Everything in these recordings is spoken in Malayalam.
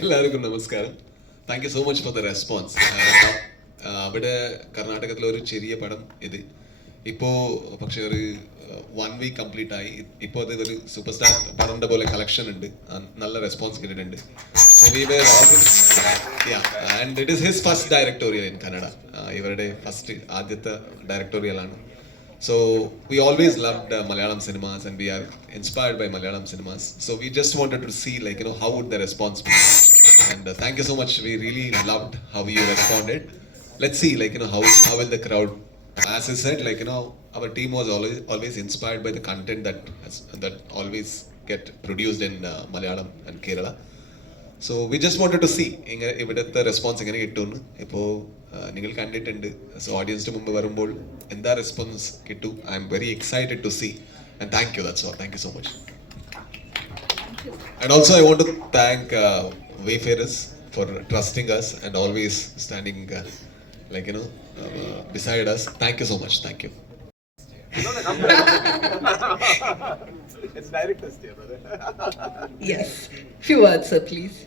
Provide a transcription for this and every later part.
എല്ലാവർക്കും നമസ്കാരം. Thank you so much for the response. അവിടെ കർണാടകത്തിലെ ഒരു ചെറിയ പടം ഇത് ഇപ്പോൾ പക്ഷേ ഒരു 1 വീക്ക് കംപ്ലീറ്റ് ആയി. ഇപ്പോൾ അത് ഒരു സൂപ്പർ സ്റ്റാർ പടത്തിൻ്റെ പോലെ കളക്ഷൻ ഉണ്ട്, നല്ല റെസ്പോൺസ് കിട്ടിയിട്ടുണ്ട്. So we were and it is his first directorial in Kannada. ഇവരുടെ ആദ്യത്തെ ഡയറക്ടോറിയലാണ്. So we always loved Malayalam cinemas and we are inspired by Malayalam cinemas. So we just wanted to see how would the response be. And thank you so much. We really loved how you responded. Let's see how will the crowd. As I said, our team was always inspired by the content that always get produced in Malayalam and Kerala. So we just wanted to see ഇവിടുത്തെ റെസ്പോൺസ് എങ്ങനെ കിട്ടുമെന്ന്. ഇപ്പോൾ നിങ്ങൾ കണ്ടിട്ടുണ്ട്. സോ ഓഡിയൻസിന് മുമ്പ് വരുമ്പോൾ എന്താ റെസ്പോൺസ് കിട്ടും. I am very excited to see and thank you. That's all. Thank you so much. And also I want to thank Wayfarers for trusting us and always standing beside us. Thank you so much. Thank you. It's director's day, brother. Yes. Few words, sir, please.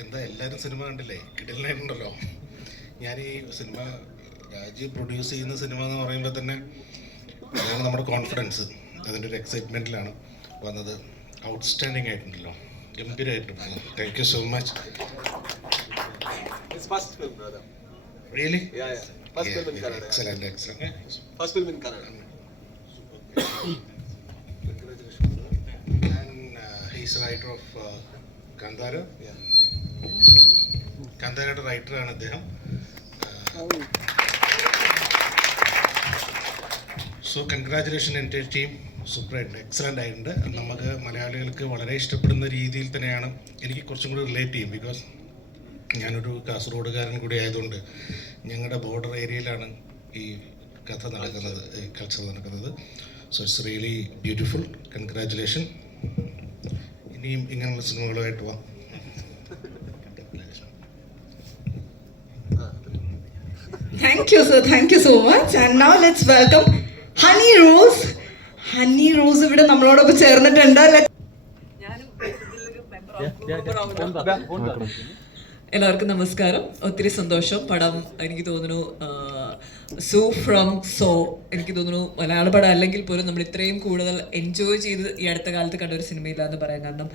എന്താ എല്ലാവരും സിനിമ കണ്ടില്ലേ? കിടലിനായിട്ടുണ്ടല്ലോ. ഞാൻ ഈ സിനിമ രാജ് പ്രൊഡ്യൂസ് ചെയ്യുന്ന സിനിമ എന്ന് പറയുമ്പോൾ തന്നെ അതാണ് നമ്മുടെ കോൺഫിഡൻസ്. അതിൻ്റെ ഒരു എക്സൈറ്റ്മെൻറ്റിലാണ് വന്നത്. ഔട്ട്സ്റ്റാൻഡിങ് ആയിട്ടുണ്ടല്ലോ, ഗംഭീരമായിട്ടുണ്ട്. Thank you so much. His first film, brother. Really? Yeah. First film in Kannada. Excellent, excellent. First film in Kannada. And he's a writer of Kandara. Yeah. കന്താരയുടെ റൈറ്ററാണ് അദ്ദേഹം. സോ കൺഗ്രാജുലേഷൻ എൻ്റെ ടീം. സൂപ്പറായിട്ടുണ്ട്, എക്സലൻ്റ് ആയിട്ടുണ്ട്. നമുക്ക് മലയാളികൾക്ക് വളരെ ഇഷ്ടപ്പെടുന്ന രീതിയിൽ തന്നെയാണ്. എനിക്ക് കുറച്ചും കൂടി റിലേറ്റ് ചെയ്യും. ബിക്കോസ് ഞാനൊരു കാസർഗോഡുകാരൻ കൂടി ആയതുകൊണ്ട് ഞങ്ങളുടെ ബോർഡർ ഏരിയയിലാണ് ഈ കഥ നടക്കുന്നത്, കൾച്ചർ നടക്കുന്നത്. So it's really beautiful. Congratulation. ഇനിയും ഇങ്ങനെയുള്ള സിനിമകളുമായിട്ട് വാ. Thank you, sir. Thank you so much. And now let's welcome Honey Rose. Honey Rose ഇവിടെ നമ്മളോടൊപ്പം ചേർന്നിട്ടുണ്ട്. എല്ലാവർക്കും നമസ്കാരം. ഒത്തിരി സന്തോഷം. പടം എനിക്ക് തോന്നുന്നു ഫ്രം സോ എനിക്ക് തോന്നുന്നു മലയാള പടം അല്ലെങ്കിൽ പോലും നമ്മൾ ഇത്രയും കൂടുതൽ എൻജോയ് ചെയ്ത് ഈ അടുത്ത കാലത്ത് കണ്ട ഒരു സിനിമയില്ല എന്ന് പറയാം. കാരണം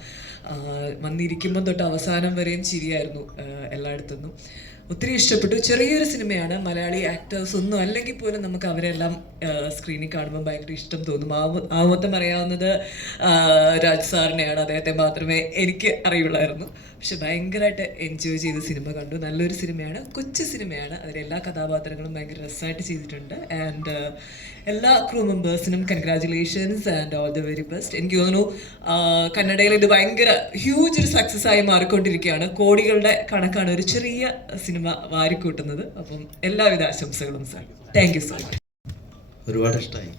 വന്നിരിക്കുമ്പോൾ തൊട്ട് അവസാനം വരെയും ചിരിയായിരുന്നു എല്ലായിടത്തുനിന്നും. ഒത്തിരി ഇഷ്ടപ്പെട്ടു. ചെറിയൊരു സിനിമയാണ്. മലയാളി ആക്ടേഴ്സ് ഒന്നും അല്ലെങ്കിൽ പോലും നമുക്ക് അവരെല്ലാം സ്ക്രീനിൽ കാണുമ്പോൾ ഭയങ്കര ഇഷ്ടം തോന്നും. ആമൊത്തം അറിയാവുന്നത് രാജ് സാറിനെയാണ്. അദ്ദേഹത്തെ മാത്രമേ എനിക്ക് അറിയുള്ളായിരുന്നു. പക്ഷെ ഭയങ്കരമായിട്ട് എൻജോയ് ചെയ്ത സിനിമ കണ്ടു. നല്ലൊരു സിനിമയാണ്, കൊച്ചു സിനിമയാണ്. അതിലെല്ലാ കഥാപാത്രങ്ങളും ഭയങ്കര രസമായിട്ട് ചെയ്തിട്ടുണ്ട്. ആൻഡ് എല്ലാ ക്രൂ മെമ്പേഴ്സിനും congratulations and all the very best. എനിക്ക് തോന്നുന്നു കന്നഡയിൽ ഇത് ഭയങ്കര ഹ്യൂജ് ഒരു സക്സസ് ആയി മാറിക്കൊണ്ടിരിക്കുകയാണ്. കോടികളുടെ കണക്കാണ് ഒരു ചെറിയ സിനിമ വാരിക്കൂട്ടുന്നത്. അപ്പം എല്ലാവിധ ആശംസകളും sir. Thank you so much. ഒരുപാട് ഇഷ്ടമായി.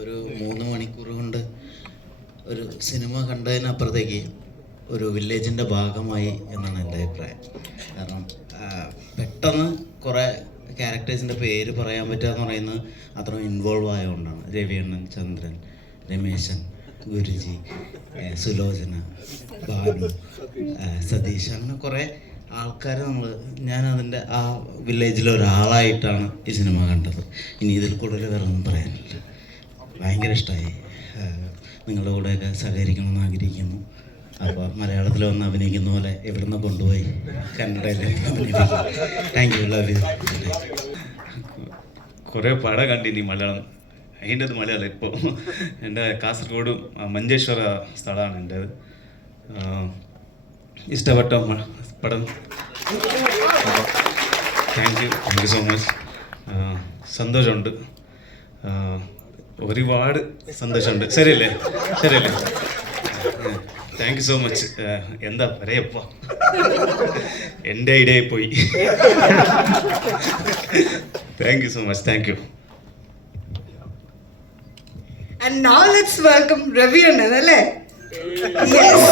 ഒരു 3 മണിക്കൂർ കൊണ്ട് ഒരു സിനിമ കണ്ടതിനപ്പുറത്തേക്ക് ഒരു വില്ലേജിൻ്റെ ഭാഗമായി എന്നാണ് എൻ്റെ അഭിപ്രായം. കാരണം പെട്ടെന്ന് കുറേ ക്യാരക്ടേഴ്സിൻ്റെ പേര് പറയാൻ പറ്റുക എന്ന് പറയുന്നത് അത്ര ഇൻവോൾവ് ആയതുകൊണ്ടാണ്. രവിയണ്ണൻ, ചന്ദ്രൻ, രമേശൻ, ഗുരുജി, സുലോചന, ഭാനു, സതീഷ്, അങ്ങനെ കുറേ ആൾക്കാർ ഞാനതിൻ്റെ ആ വില്ലേജിലെ ഒരാളായിട്ടാണ് ഈ സിനിമ കണ്ടത്. ഇനി ഇതിൽ കൂടുതൽ വേറെ ഒന്നും പറയാനില്ല. ഭയങ്കര ഇഷ്ടമായി. നിങ്ങളുടെ കൂടെയൊക്കെ സഹകരിക്കണമെന്ന് ആഗ്രഹിക്കുന്നു. അപ്പോൾ മലയാളത്തിൽ വന്ന് അഭിനയിക്കുന്ന പോലെ ഇവിടുന്ന് കൊണ്ടുപോയി കന്നഡയിൽ അഭിനയിക്കും. Thank you. Love you. കുറേ പടം കണ്ടിനി മലയാളം. അതിൻ്റെത് മലയാളം ഇപ്പോൾ എൻ്റെ കാസർഗോഡ് മഞ്ചേശ്വര സ്ഥലമാണ് എൻ്റേത്. ഇഷ്ടപ്പെട്ട പടം. Thank you so much. സന്തോഷമുണ്ട്, ഒരുപാട് സന്തോഷമുണ്ട്. ശരിയല്ലേ? Thank you so much. എന്താ പറയപ്പ, എൻ്റെ ഐഡിയ പോയി. Thank you so much. Thank you. And now let's welcome Ravi Anand, അല്ലേ? Yes.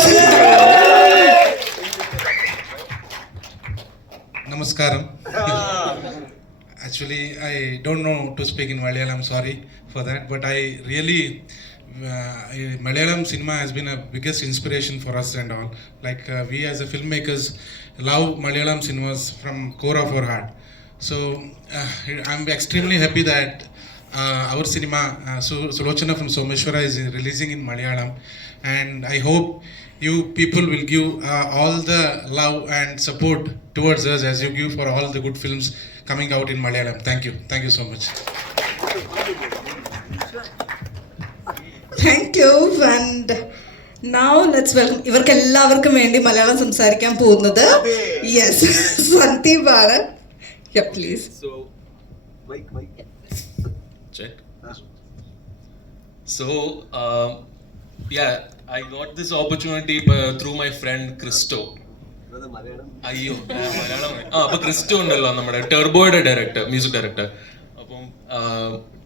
Namaskaram. Actually, I don't know to speak in Malayalam, sorry for that, but I really Malayalam cinema has been a biggest inspiration for us and all. Like we as a filmmakers love Malayalam cinemas from core of our heart. So I'm extremely happy that our cinema, Sulochana from Someshwara, is releasing in Malayalam, and I hope you people will give all the love and support towards us as you give for all the good films coming out in Malayalam. Thank you so much. Thank you. And now let's welcome, ഇവർക്ക് എല്ലാവർക്കും വേണ്ടി മലയാളം സംസാരിക്കാൻ പോകുന്നത് യെസ് സന്ദീപ് ആണ്. Please. So, Mike. Check. So, yeah, I got this opportunity through my friend Christo. Brother, Malayalam. അയ്യോ മലയാളം അപ്പൊ ക്രിസ്റ്റോ ഉണ്ടല്ലോ നമ്മുടെ ടെർബോയുടെ ഡയറക്ടർ, മ്യൂസിക് ഡയറക്ടർ. അപ്പം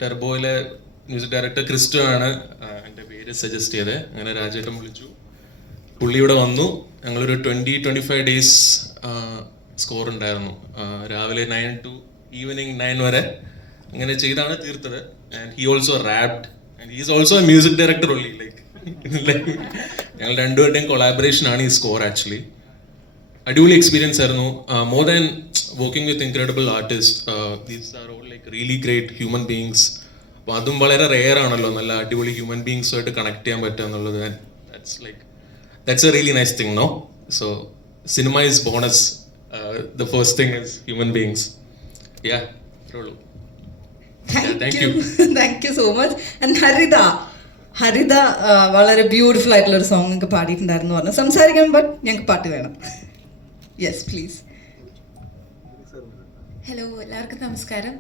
ടെർബോയിലെ മ്യൂസിക് ഡയറക്ടർ ക്രിസ്റ്റോ ആണ് എൻ്റെ പേര് സജസ്റ്റ് ചെയ്തത്. അങ്ങനെ രാജേട്ടൻ വിളിച്ചു, പുള്ളി ഇവിടെ വന്നു. ഞങ്ങളൊരു 20-25 ഡേയ്സ് സ്കോർ ഉണ്ടായിരുന്നു. രാവിലെ 9 to ഈവനിങ് 9 വരെ അങ്ങനെ ചെയ്താണ് തീർത്തത്. And he also wrapped and he is also A music director only. Like ഞങ്ങൾ രണ്ടുപേരുടെയും കൊളാബറേഷൻ ആണ് ഈ സ്കോർ. ആക്ച്വലി അടിപൊളി എക്സ്പീരിയൻസ് ആയിരുന്നു. More than working with incredible artist, these are all like really great human beings. അപ്പോൾ അതും വളരെ റെയർ ആണല്ലോ, നല്ല അടിപൊളി ഹ്യൂമൻ ബീങ്സുമായിട്ട് കണക്ട് ചെയ്യാൻ പറ്റുക എന്നുള്ളത്. That's a really nice thing, no? So cinema is bonus. The first thing is human beings. Yeah, അത്രേ ഉള്ളൂ. Thank you so much. And Haritha വളരെ ബ്യൂട്ടിഫുൾ ആയിട്ടുള്ള ഒരു സോങ് നിങ്ങൾക്ക് പാടിയിട്ടുണ്ടായിരുന്നു പറഞ്ഞു. സംസാരിക്കണം, ബട്ട് ഞങ്ങൾക്ക് പാട്ട് വേണം. Yes please. ഹലോ, എല്ലാവർക്കും നമസ്കാരം.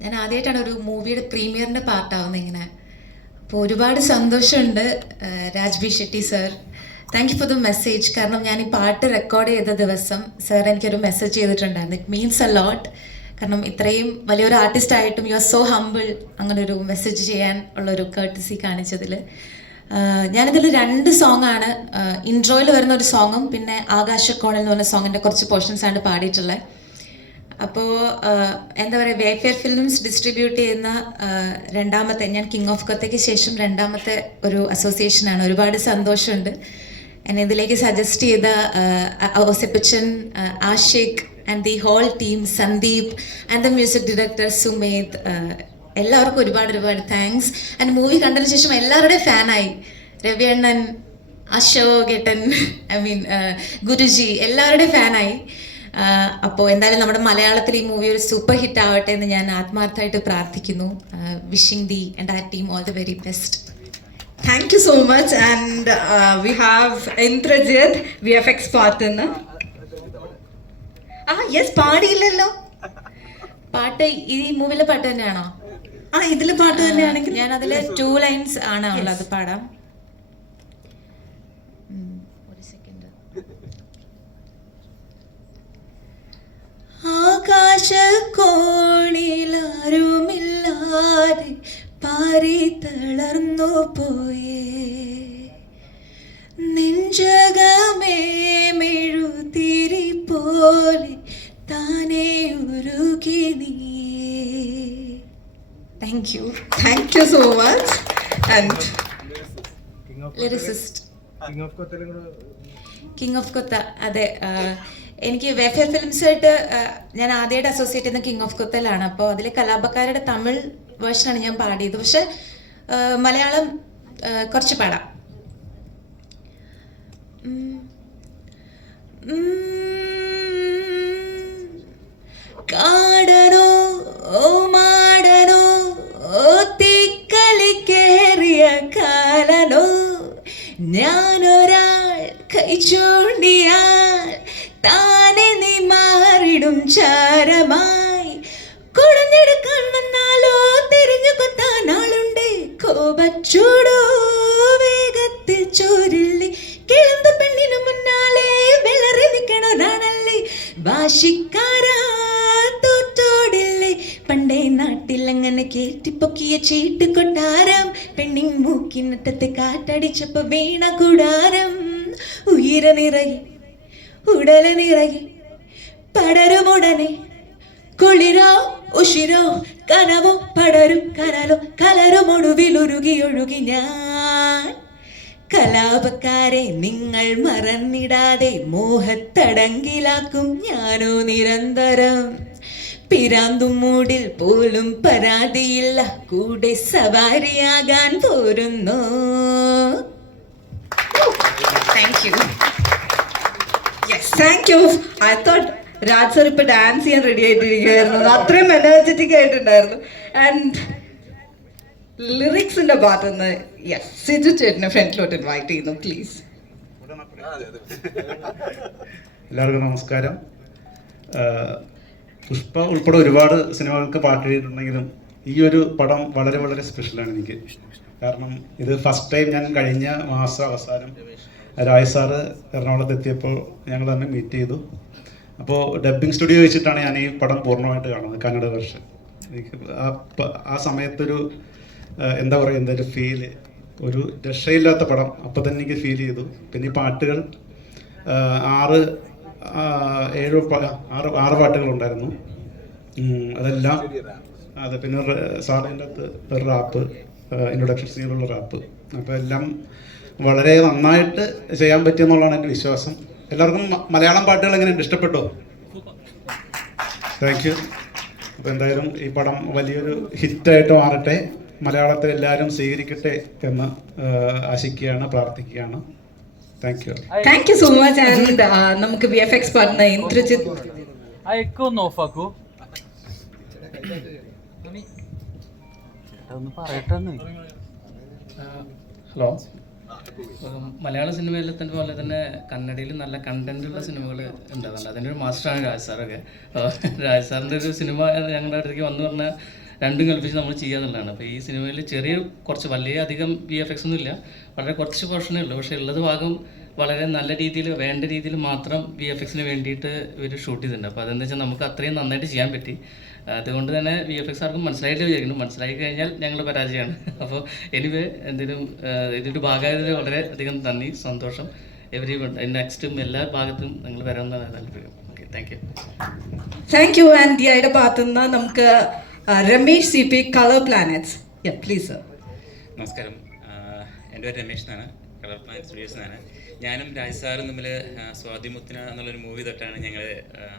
ഞാൻ ആദ്യമായിട്ടാണ് ഒരു മൂവിയുടെ പ്രീമിയറിൻ്റെ പാർട്ടാവുന്നത് ഇങ്ങനെ. അപ്പോൾ ഒരുപാട് സന്തോഷമുണ്ട്. Raj B Shetty sir, thank you for the message. കാരണം ഞാൻ ഈ പാട്ട് റെക്കോർഡ് ചെയ്ത ദിവസം സർ എനിക്കൊരു മെസ്സേജ് ചെയ്തിട്ടുണ്ടായിരുന്നു. It means a lot. കാരണം ഇത്രയും വലിയൊരു ആർട്ടിസ്റ്റ് ആയിട്ടും യു ആർ സോ ഹംബിൾ, അങ്ങനെ ഒരു മെസ്സേജ് ചെയ്യാൻ ഉള്ളൊരു കേർട്ടസി കാണിച്ചതിൽ. ഞാനിതിൽ 2 സോങ്ങാണ്, ഇൻട്രോയിൽ വരുന്ന ഒരു സോങ്ങും പിന്നെ ആകാശക്കോണിൽ എന്ന് പറഞ്ഞ സോങ്ങിൻ്റെ കുറച്ച് പോർഷൻസാണ് പാടിയിട്ടുള്ളത്. അപ്പോൾ എന്താ പറയുക, വേഫെയർ ഫിലിംസ് ഡിസ്ട്രിബ്യൂട്ട് ചെയ്യുന്ന രണ്ടാമത്തെ, ഞാൻ കിങ് ഓഫ് കൊത്തയ്ക്ക് ശേഷം രണ്ടാമത്തെ ഒരു അസോസിയേഷനാണ്. ഒരുപാട് സന്തോഷമുണ്ട്. എന്നെ ഇതിലേക്ക് സജസ്റ്റ് ചെയ്ത Ouseppachan, Aashiq and the whole team, Sandeep and the music director Sumeth, എല്ലാവർക്കും ഒരുപാട് താങ്ക്സ്. ആൻഡ് മൂവി കണ്ടതിന് ശേഷം എല്ലാവരുടെയും ഫാനായി. രവി അണ്ണൻ, അശോക് ഏട്ടൻ, ഐ മീൻ ഗുരുജി, എല്ലാവരുടെയും ഫാനായി. അപ്പോൾ എന്തായാലും നമ്മുടെ മലയാളത്തിൽ ഈ മൂവി ഒരു സൂപ്പർ ഹിറ്റ് ആവട്ടെ എന്ന് ഞാൻ ആത്മാർത്ഥമായിട്ട് പ്രാർത്ഥിക്കുന്നു. Wishing the entire team all the very best. Thank you so much. And we have Indrajith, VFX പാർട്ടെന്ന്. യെസ്, പാടിയില്ലല്ലോ. പാട്ട് ഈ മൂവിയിലെ പാട്ട് തന്നെയാണോ? ഇതിലെ പാട്ട് തന്നെയാണെങ്കിൽ ഞാൻ അതിൽ 2 ലൈൻസ് ആണ് ഉള്ളത്, പാടാം. ഒരു സെക്കൻഡ്. ആകാശക്കോണിലാരുമില്ലാതെ പാറി തളർന്നു പോയേ, നെഞ്ചകമേ മെഴുതിരി പോലെ താനേ ഉരുകി നീ. Thank you so much. And lyricist king of Kotha. അതെ, എനിക്ക് വേഫെയർ ഫിലിംസായിട്ട് ഞാൻ ആദ്യമായിട്ട് അസോസിയേറ്റ് ചെയ്യുന്ന കിങ് ഓഫ് കൊത്തയിലാണ്. അപ്പോൾ അതിലെ കലാപക്കാരുടെ തമിഴ് വേർഷനാണ് ഞാൻ പാടിയത്. പക്ഷെ മലയാളം കുറച്ച് പാടാം. കാടനോ ഓ മാടനോ ഓ തീക്കളിക്കേറിയ കാലനോ, ഞാനൊരാൾ കൈ ചൂണ്ടിയാൽ താനെ നീ മാറിടും ചാരമായി. കുടഞ്ഞെടുക്കാൻ വന്നാലോ തിരിഞ്ഞു കൊത്താൻ ആളുണ്ട്, കോപച്ചൂടോ വേഗത്തിൽ ചോരില്ലേ, കിളന്തു പെണ്ണിനു മുന്നാലെ വിളറി നിൽക്കണോരാണല്ലേ, വാശിക്കാരാ തോറ്റോടില്ലേ. പണ്ടേ നാട്ടിൽ അങ്ങനെ കേട്ടിപ്പൊക്കിയ ചീട്ട് കൊട്ടാരം, പെണ്ണിൻ മൂക്കിനറ്റത്തെ കാറ്റടിച്ചപ്പോ വീണ കൂടാരം. ഉയര നിറയെ ഉടല നിറയെ പടരുമുടനെ, കുളിരോ ഉഷിരോ കനവോ പടരും കനലോ കലരുമൊടുവിലൊഴുകി ഞാൻ. കലാപക്കാരെ നിങ്ങൾ മറന്നിടാതെ മോഹത്തടങ്കിലാക്കും ഞാനോ നിരന്തരം. പിരാന്തും മൂടിൽ പോലും പരാതിയില്ല, കൂടെ സവാരിയാകാൻ പോരുന്നു. Thank you. Yes, thank you. I thought Raj sir ഇപ്പൊ ഡാൻസ് ചെയ്യാൻ റെഡി ആയിട്ടിരിക്കുകയായിരുന്നു. അത്രയും എനർജറ്റിക് ആയിട്ടുണ്ടായിരുന്നു. ആൻഡ് ലിറിക്സിന്റെ ഭാഗത്തുനിന്ന് യെസ് സിജു ചേട്ടനെ ഫ്രണ്ടിലോട്ട് ഇൻവൈറ്റ് ചെയ്യുന്നു പ്ലീസ്. എല്ലാവർക്കും നമസ്കാരം. പുഷ്പ ഉൾപ്പെടെ ഒരുപാട് സിനിമകൾക്ക് പാട്ട് എഴുതിയിട്ടുണ്ടെങ്കിലും ഈ ഒരു പടം വളരെ വളരെ സ്പെഷ്യലാണ് എനിക്ക്. കാരണം ഇത് ഫസ്റ്റ് ടൈം ഞാൻ കഴിഞ്ഞ മാസം അവസാനം രായ് സാറ് എറണാകുളത്ത് എത്തിയപ്പോൾ ഞങ്ങൾ തന്നെ മീറ്റ് ചെയ്തു. അപ്പോൾ ഡബ്ബിംഗ് സ്റ്റുഡിയോ വെച്ചിട്ടാണ് ഞാൻ ഈ പടം പൂർണ്ണമായിട്ട് കാണുന്നത്, കന്നഡ വെർഷൻ. എനിക്ക് ആ സമയത്തൊരു എന്താ പറയുക, എന്തൊരു ഫീല്, ഒരു രക്ഷയില്ലാത്ത പടം അപ്പോൾ തന്നെ എനിക്ക് ഫീൽ ചെയ്തു. പിന്നെ ഈ പാട്ടുകൾ ആറ് പാട്ടുകളുണ്ടായിരുന്നു. അതെല്ലാം അതെ. പിന്നെ സാറിൻ്റെ അകത്ത് ഒരു റാപ്പ്, ഇൻട്രൊഡക്ഷൻ സീനിലുള്ള റാപ്പ്, അപ്പോൾ എല്ലാം വളരെ നന്നായിട്ട് ചെയ്യാൻ പറ്റിയെന്നുള്ളതാണ് എൻ്റെ വിശ്വാസം. എല്ലാവർക്കും മലയാളം പാട്ടുകൾ എങ്ങനെയുണ്ട്, ഇഷ്ടപ്പെട്ടോ? Thank you. അപ്പോൾ എന്തായാലും ഈ പടം വലിയൊരു ഹിറ്റായിട്ട് മാറട്ടെ, മലയാളത്തിൽ എല്ലാവരും സ്വീകരിക്കട്ടെ എന്ന് ആശിക്കുകയാണ്, പ്രാർത്ഥിക്കുകയാണ്. Thank you. Thank you so much. And നമുക്ക് VFX പാർട്ണർ ഇന്ദ്രജിത്ത്. ഹലോ. മലയാള സിനിമയിൽ തന്നെ പോലെ തന്നെ കന്നഡയിൽ നല്ല കണ്ടന്റുള്ള സിനിമകൾ ഉണ്ടാകുന്നുണ്ട്. അതിൻ്റെ ഒരു മാസ്റ്ററാണ് രാജ് സാറൊക്കെ. രാജ് സാറിൻ്റെ ഒരു സിനിമ ഞങ്ങളുടെ അടുത്തേക്ക് വന്നു പറഞ്ഞാൽ രണ്ടും കൽപ്പിച്ച് നമ്മൾ ചെയ്യാന്നുള്ളതാണ്. അപ്പോൾ ഈ സിനിമയിൽ കുറച്ച് വലിയ അധികം VFX ഒന്നും ഇല്ല, വളരെ കുറച്ച് പോർഷനേ ഉള്ളൂ. പക്ഷേ ഉള്ളത് ഭാഗം വളരെ നല്ല രീതിയിൽ വേണ്ട രീതിയിൽ മാത്രം VFXന് വേണ്ടിയിട്ട് ഇവർ ഷൂട്ട് ചെയ്തിട്ടുണ്ട്. അപ്പോൾ അതെന്താ വെച്ചാൽ നമുക്ക് അത്രയും നന്നായിട്ട് ചെയ്യാൻ പറ്റി. അതുകൊണ്ട് തന്നെ VFX ആർക്കും മനസ്സിലായിട്ട് വിചാരിക്കുന്നു. മനസ്സിലാക്കി കഴിഞ്ഞാൽ ഞങ്ങൾ പരാജയമാണ്. അപ്പോൾ എനിവേ എന്തെങ്കിലും ഇതിൻ്റെ ഭാഗമായതിൽ വളരെ അധികം നന്ദി, സന്തോഷം. നെക്സ്റ്റും എല്ലാ ഭാഗത്തും നിങ്ങൾ വരാമെന്നാണ് താല്പര്യം. Okay, thank you. Thank you. And ദിയുടെ ഭാഗത്തുനിന്ന് നമുക്ക് Ramesh CP, colour planets. Please sir. നമസ്കാരം. എൻ്റെ പേര് രമേഷ് എന്നാണ്, കളർ പ്ലാനറ്റ് സ്റ്റുഡിയോസ് എന്നാണ്. ഞാനും രാജ് സാറും തമ്മിൽ സ്വാതിമുത്തിന എന്നുള്ളൊരു മൂവി തൊട്ടാണ് ഞങ്ങൾ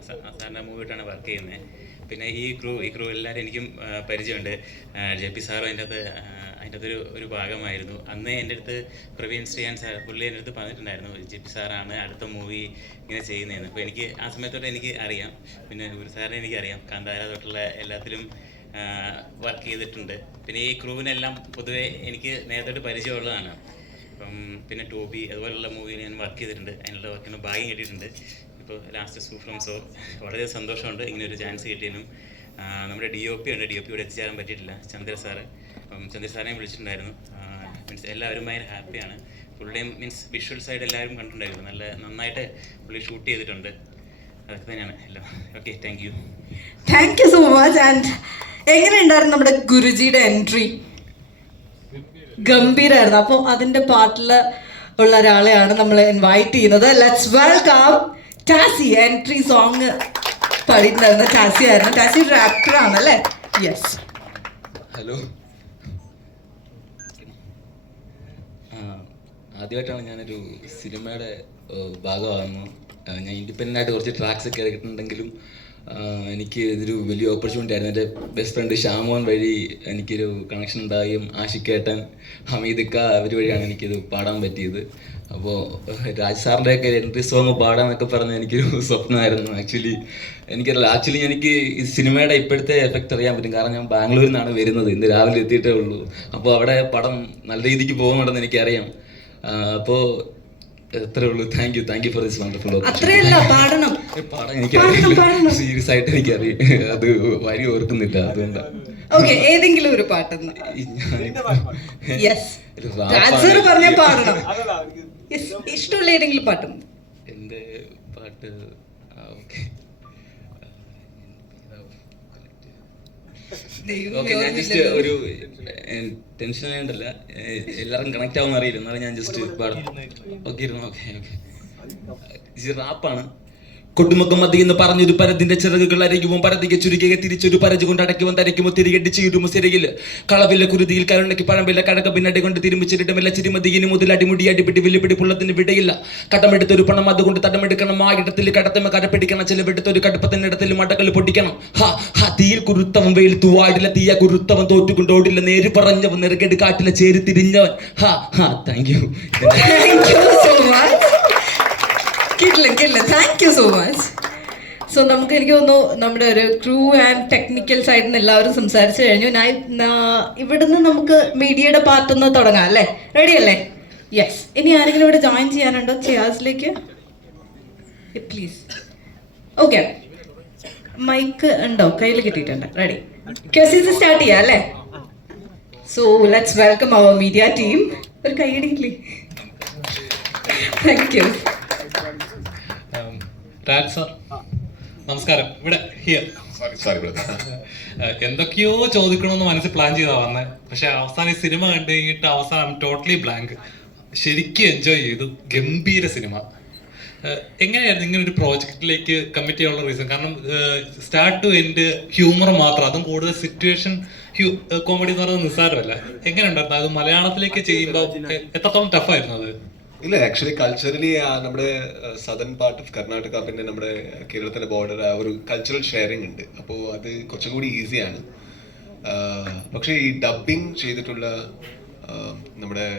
സാറിൻ്റെ മൂവി തൊട്ടാണ് വർക്ക് ചെയ്യുന്നത്. പിന്നെ ഈ ക്രൂ എല്ലാവരും എനിക്കും പരിചയമുണ്ട്. JP സാറും അതിൻ്റെ അകത്ത് ഒരു ഭാഗമായിരുന്നു. അന്ന് എൻ്റെ അടുത്ത് പ്രവീൺ ശ്രീയാൻ സാർ പുള്ളി എൻ്റെ അടുത്ത് പറഞ്ഞിട്ടുണ്ടായിരുന്നു JP സാറാണ് അടുത്ത മൂവി ഇങ്ങനെ ചെയ്യുന്നതെന്ന്. അപ്പോൾ എനിക്ക് ആ സമയത്തോട്ട് എനിക്ക് അറിയാം. പിന്നെ ഒരു സാറിനെ എനിക്കറിയാം, കാന്താര തൊട്ടുള്ള എല്ലാത്തിലും വർക്ക് ചെയ്തിട്ടുണ്ട്. പിന്നെ ഈ ക്രൂവിനെല്ലാം പൊതുവേ എനിക്ക് നേരത്തെ പരിചയമുള്ളതാണ്. അപ്പം പിന്നെ ടോബി അതുപോലുള്ള മൂവിയിൽ ഞാൻ വർക്ക് ചെയ്തിട്ടുണ്ട്. അതിനുള്ള വർക്കിന് ഭാഗ്യം കിട്ടിയിട്ടുണ്ട്. ഇപ്പോൾ ലാസ്റ്റ് സൂ ഫ്രം സോ വളരെ സന്തോഷമുണ്ട് ഇങ്ങനെ ഒരു ചാൻസ് കിട്ടിയതിനും. നമ്മുടെ DOP ഉണ്ട്, DOP ഇവിടെ എത്തിച്ചേരാൻ പറ്റിയിട്ടില്ല, ചന്ദ്ര സാറ്. അപ്പം ചന്ദ്ര സാറിനെ വിളിച്ചിട്ടുണ്ടായിരുന്നു. മീൻസ് എല്ലാവരും ഭയങ്കര ഹാപ്പിയാണ്. Full time means visual side എല്ലാവരും കണ്ടിട്ടുണ്ടായിരുന്നു. നന്നായിട്ട് പുള്ളി ഷൂട്ട് ചെയ്തിട്ടുണ്ട്. അതൊക്കെ തന്നെയാണ് എല്ലാം. Okay, thank you. Thank you so much. And എങ്ങനെയുണ്ടായിരുന്നു നമ്മുടെ ഗുരുജിയുടെ എൻട്രി? ഗംഭീരമായിരുന്നു. അപ്പോൾ അതിൻ്റെ പാട്ടിൽ ഉള്ള ഒരാളെയാണ് നമ്മൾ ഇൻവൈറ്റ് ചെയ്യുന്നത്. ലെറ്റ്സ് വെൽക്കം ടാസി. എൻട്രി സോങ് പാടിയിട്ടുണ്ടായിരുന്ന ടാസി ആയിരുന്നു. ടാസി ഒരു ആക്ടറാണ് അല്ലേ? യെസ്. ഹലോ. ആദ്യമായിട്ടാണ് ഞാനൊരു സിനിമയുടെ ഭാഗമാകുന്നു. ഞാൻ ഇൻഡിപെൻഡൻ്റ് ആയിട്ട് കുറച്ച് ട്രാക്സ് ഒക്കെ ഇറക്കിയിട്ടുണ്ടെങ്കിലും എനിക്ക് ഇതൊരു വലിയ ഓപ്പർച്യൂണിറ്റി ആയിരുന്നു. എൻ്റെ ബെസ്റ്റ് ഫ്രണ്ട് ഷാമോൻ വഴി എനിക്കൊരു കണക്ഷൻ ഉണ്ടാവുകയും ആഷിക്കേട്ടൻ, ഹമീദിക്ക അവർ വഴിയാണ് എനിക്കിത് പാടാൻ പറ്റിയത്. അപ്പോൾ രാജ് സാറിൻ്റെയൊക്കെ എൻട്രി സോങ് പാടാന്നൊക്കെ പറഞ്ഞ് എനിക്കൊരു സ്വപ്നമായിരുന്നു. ആക്ച്വലി എനിക്ക് ഈ സിനിമയുടെ ഇപ്പോഴത്തെ എഫക്റ്റ് അറിയാൻ പറ്റും. കാരണം ഞാൻ ബാംഗ്ലൂരിൽ നിന്നാണ് വരുന്നത്, ഇന്ന് രാവിലെ എത്തിയിട്ടേ ഉള്ളൂ. അപ്പോൾ അവിടെ പടം നല്ല രീതിക്ക് പോകുന്നുണ്ടെന്ന് എനിക്കറിയാം. അപ്പോൾ എത്രേ ഉള്ളൂ. Thank you for this wonderful opportunity. പാടാൻ എനിക്കറിയില്ല, സീരിയസ് ആയിട്ട് എനിക്കറിയാം, അത് വരി ഓർക്കുന്നില്ല, അതുകൊണ്ടാണ്. ഏതെങ്കിലും ഒരു പാട്ട് ഇഷ്ടമുള്ള ഏതെങ്കിലും പാട്ടും. എൻ്റെ പാട്ട് ഓക്കെ. ഞാൻ ജസ്റ്റ് ഒരു ടെൻഷൻ ആയതല്ല, എല്ലാവർക്കും കണക്ട് ആവുമെന്ന് അറിയില്ല, എന്നാലും ഞാൻ ജസ്റ്റ് പാടും. ഓക്കെ, ഇത് റാപ്പാണ്. കൊടുമുഖം മതി എന്ന് പറഞ്ഞൊരു പരതിന്റെ ചിറകുകൾ അരയുവും പരതിയെ ചുരുകിയ തിരിച്ചൊരു പരജു കൊണ്ട് അടയ്ക്കുവാൻ തരയ്ക്കുമോ തിരികെട്ടി ചീരുമോ സിരയിൽ കളവില്ല കുരുതിയിൽ കരുണയ്ക്ക് പഴമ്പില്ല കഴക പിന്നടി കൊണ്ട് തിരുമിച്ചിരിടമില്ല ചിരിമതിയിന് മുതൽ അടിമുടി അടിപിടി വില്ലുപിടിപ്പുള്ളതിന് വിടയില്ല കടമെടുത്തൊരു പണം അതുകൊണ്ട് തടമെടുക്കണം ആ ഇടത്തിൽ കടത്തമ കരപ്പിടിക്കണം ചിലവെടുത്തൊരു കടുപ്പത്തിനിടത്തിൽ മടകൾ പൊടിക്കണം തീയിൽ കുരുത്തവൻ വെയിൽ തൂവാടില്ല തീയ കുരുത്തവൻ തോറ്റുകൊണ്ടോടില്ല നേര് പറഞ്ഞവൻ നെറുകെട് കാട്ടിലെ ചേരി തിരിഞ്ഞവൻ thank you thank you so much. So നമുക്ക് എനിക്ക് തോന്നുന്നു നമ്മുടെ ഒരു ക്രൂ ആൻഡ് ടെക്നിക്കൽ സൈഡിൽ നിന്ന് എല്ലാവരും സംസാരിച്ചു കഴിഞ്ഞു. ഇവിടുന്ന് നമുക്ക് മീഡിയയുടെ പാർട്ടൊന്ന് തുടങ്ങാം അല്ലേ? റെഡി അല്ലേ? യെസ്. ഇനി ആരെങ്കിലും ഇവിടെ ജോയിൻ ചെയ്യാനുണ്ടോ ചിയാസിലേക്ക്? പ്ലീസ്. ഓക്കെ, മൈക്ക് ഉണ്ടോ? കയ്യിൽ കിട്ടിയിട്ടുണ്ട്. റെഡി? ക്വസ്റ്റ്യൻസ് സ്റ്റാർട്ട് ചെയ്യാം അല്ലേ? So let's welcome our media team. ഒരു കൈയടിക്കില്ലേ? Thank you. രാജ് സർ നമസ്കാരം. ഇവിടെ ഹിയർ. എന്തൊക്കെയോ ചോദിക്കണമെന്ന് മനസ്സിൽ പ്ലാൻ ചെയ്താ വന്നേ, പക്ഷെ അവസാനം ഈ സിനിമ കണ്ടു കഴിഞ്ഞിട്ട് അവസാനം ടോട്ടലി ബ്ലാങ്ക്. ശരിക്കും എൻജോയ് ചെയ്തു. ഗംഭീര സിനിമ. എങ്ങനെയായിരുന്നു ഇങ്ങനെ ഒരു പ്രോജക്റ്റിലേക്ക് കമ്മിറ്റ് ചെയ്യാനുള്ള റീസൺ? കാരണം സ്റ്റാർട്ട് ടു എൻഡ് ഹ്യൂമർ മാത്രം, അതും കൂടുതൽ സിറ്റുവേഷൻ കോമഡി എന്ന് പറയുന്നത് നിസ്സാരമല്ല. എങ്ങനെ ഉണ്ടായിരുന്നു അത് മലയാളത്തിലേക്ക് ചെയ്യുമ്പോൾ? എത്രത്തോളം ടഫായിരുന്നു അത്? ഇല്ല, ആക്ച്വലി കൾച്ചറലി നമ്മുടെ സദൺ പാർട്ട് ഓഫ് കർണാടക പിന്നെ നമ്മുടെ കേരളത്തിലെ ബോർഡർ ഒരു കൾച്ചറൽ ഷെയറിംഗ് ഉണ്ട്. അപ്പോൾ അത് കുറച്ചും കൂടി ഈസിയാണ്. പക്ഷേ ഈ ഡബിങ് ചെയ്തിട്ടുള്ള നമ്മുടെ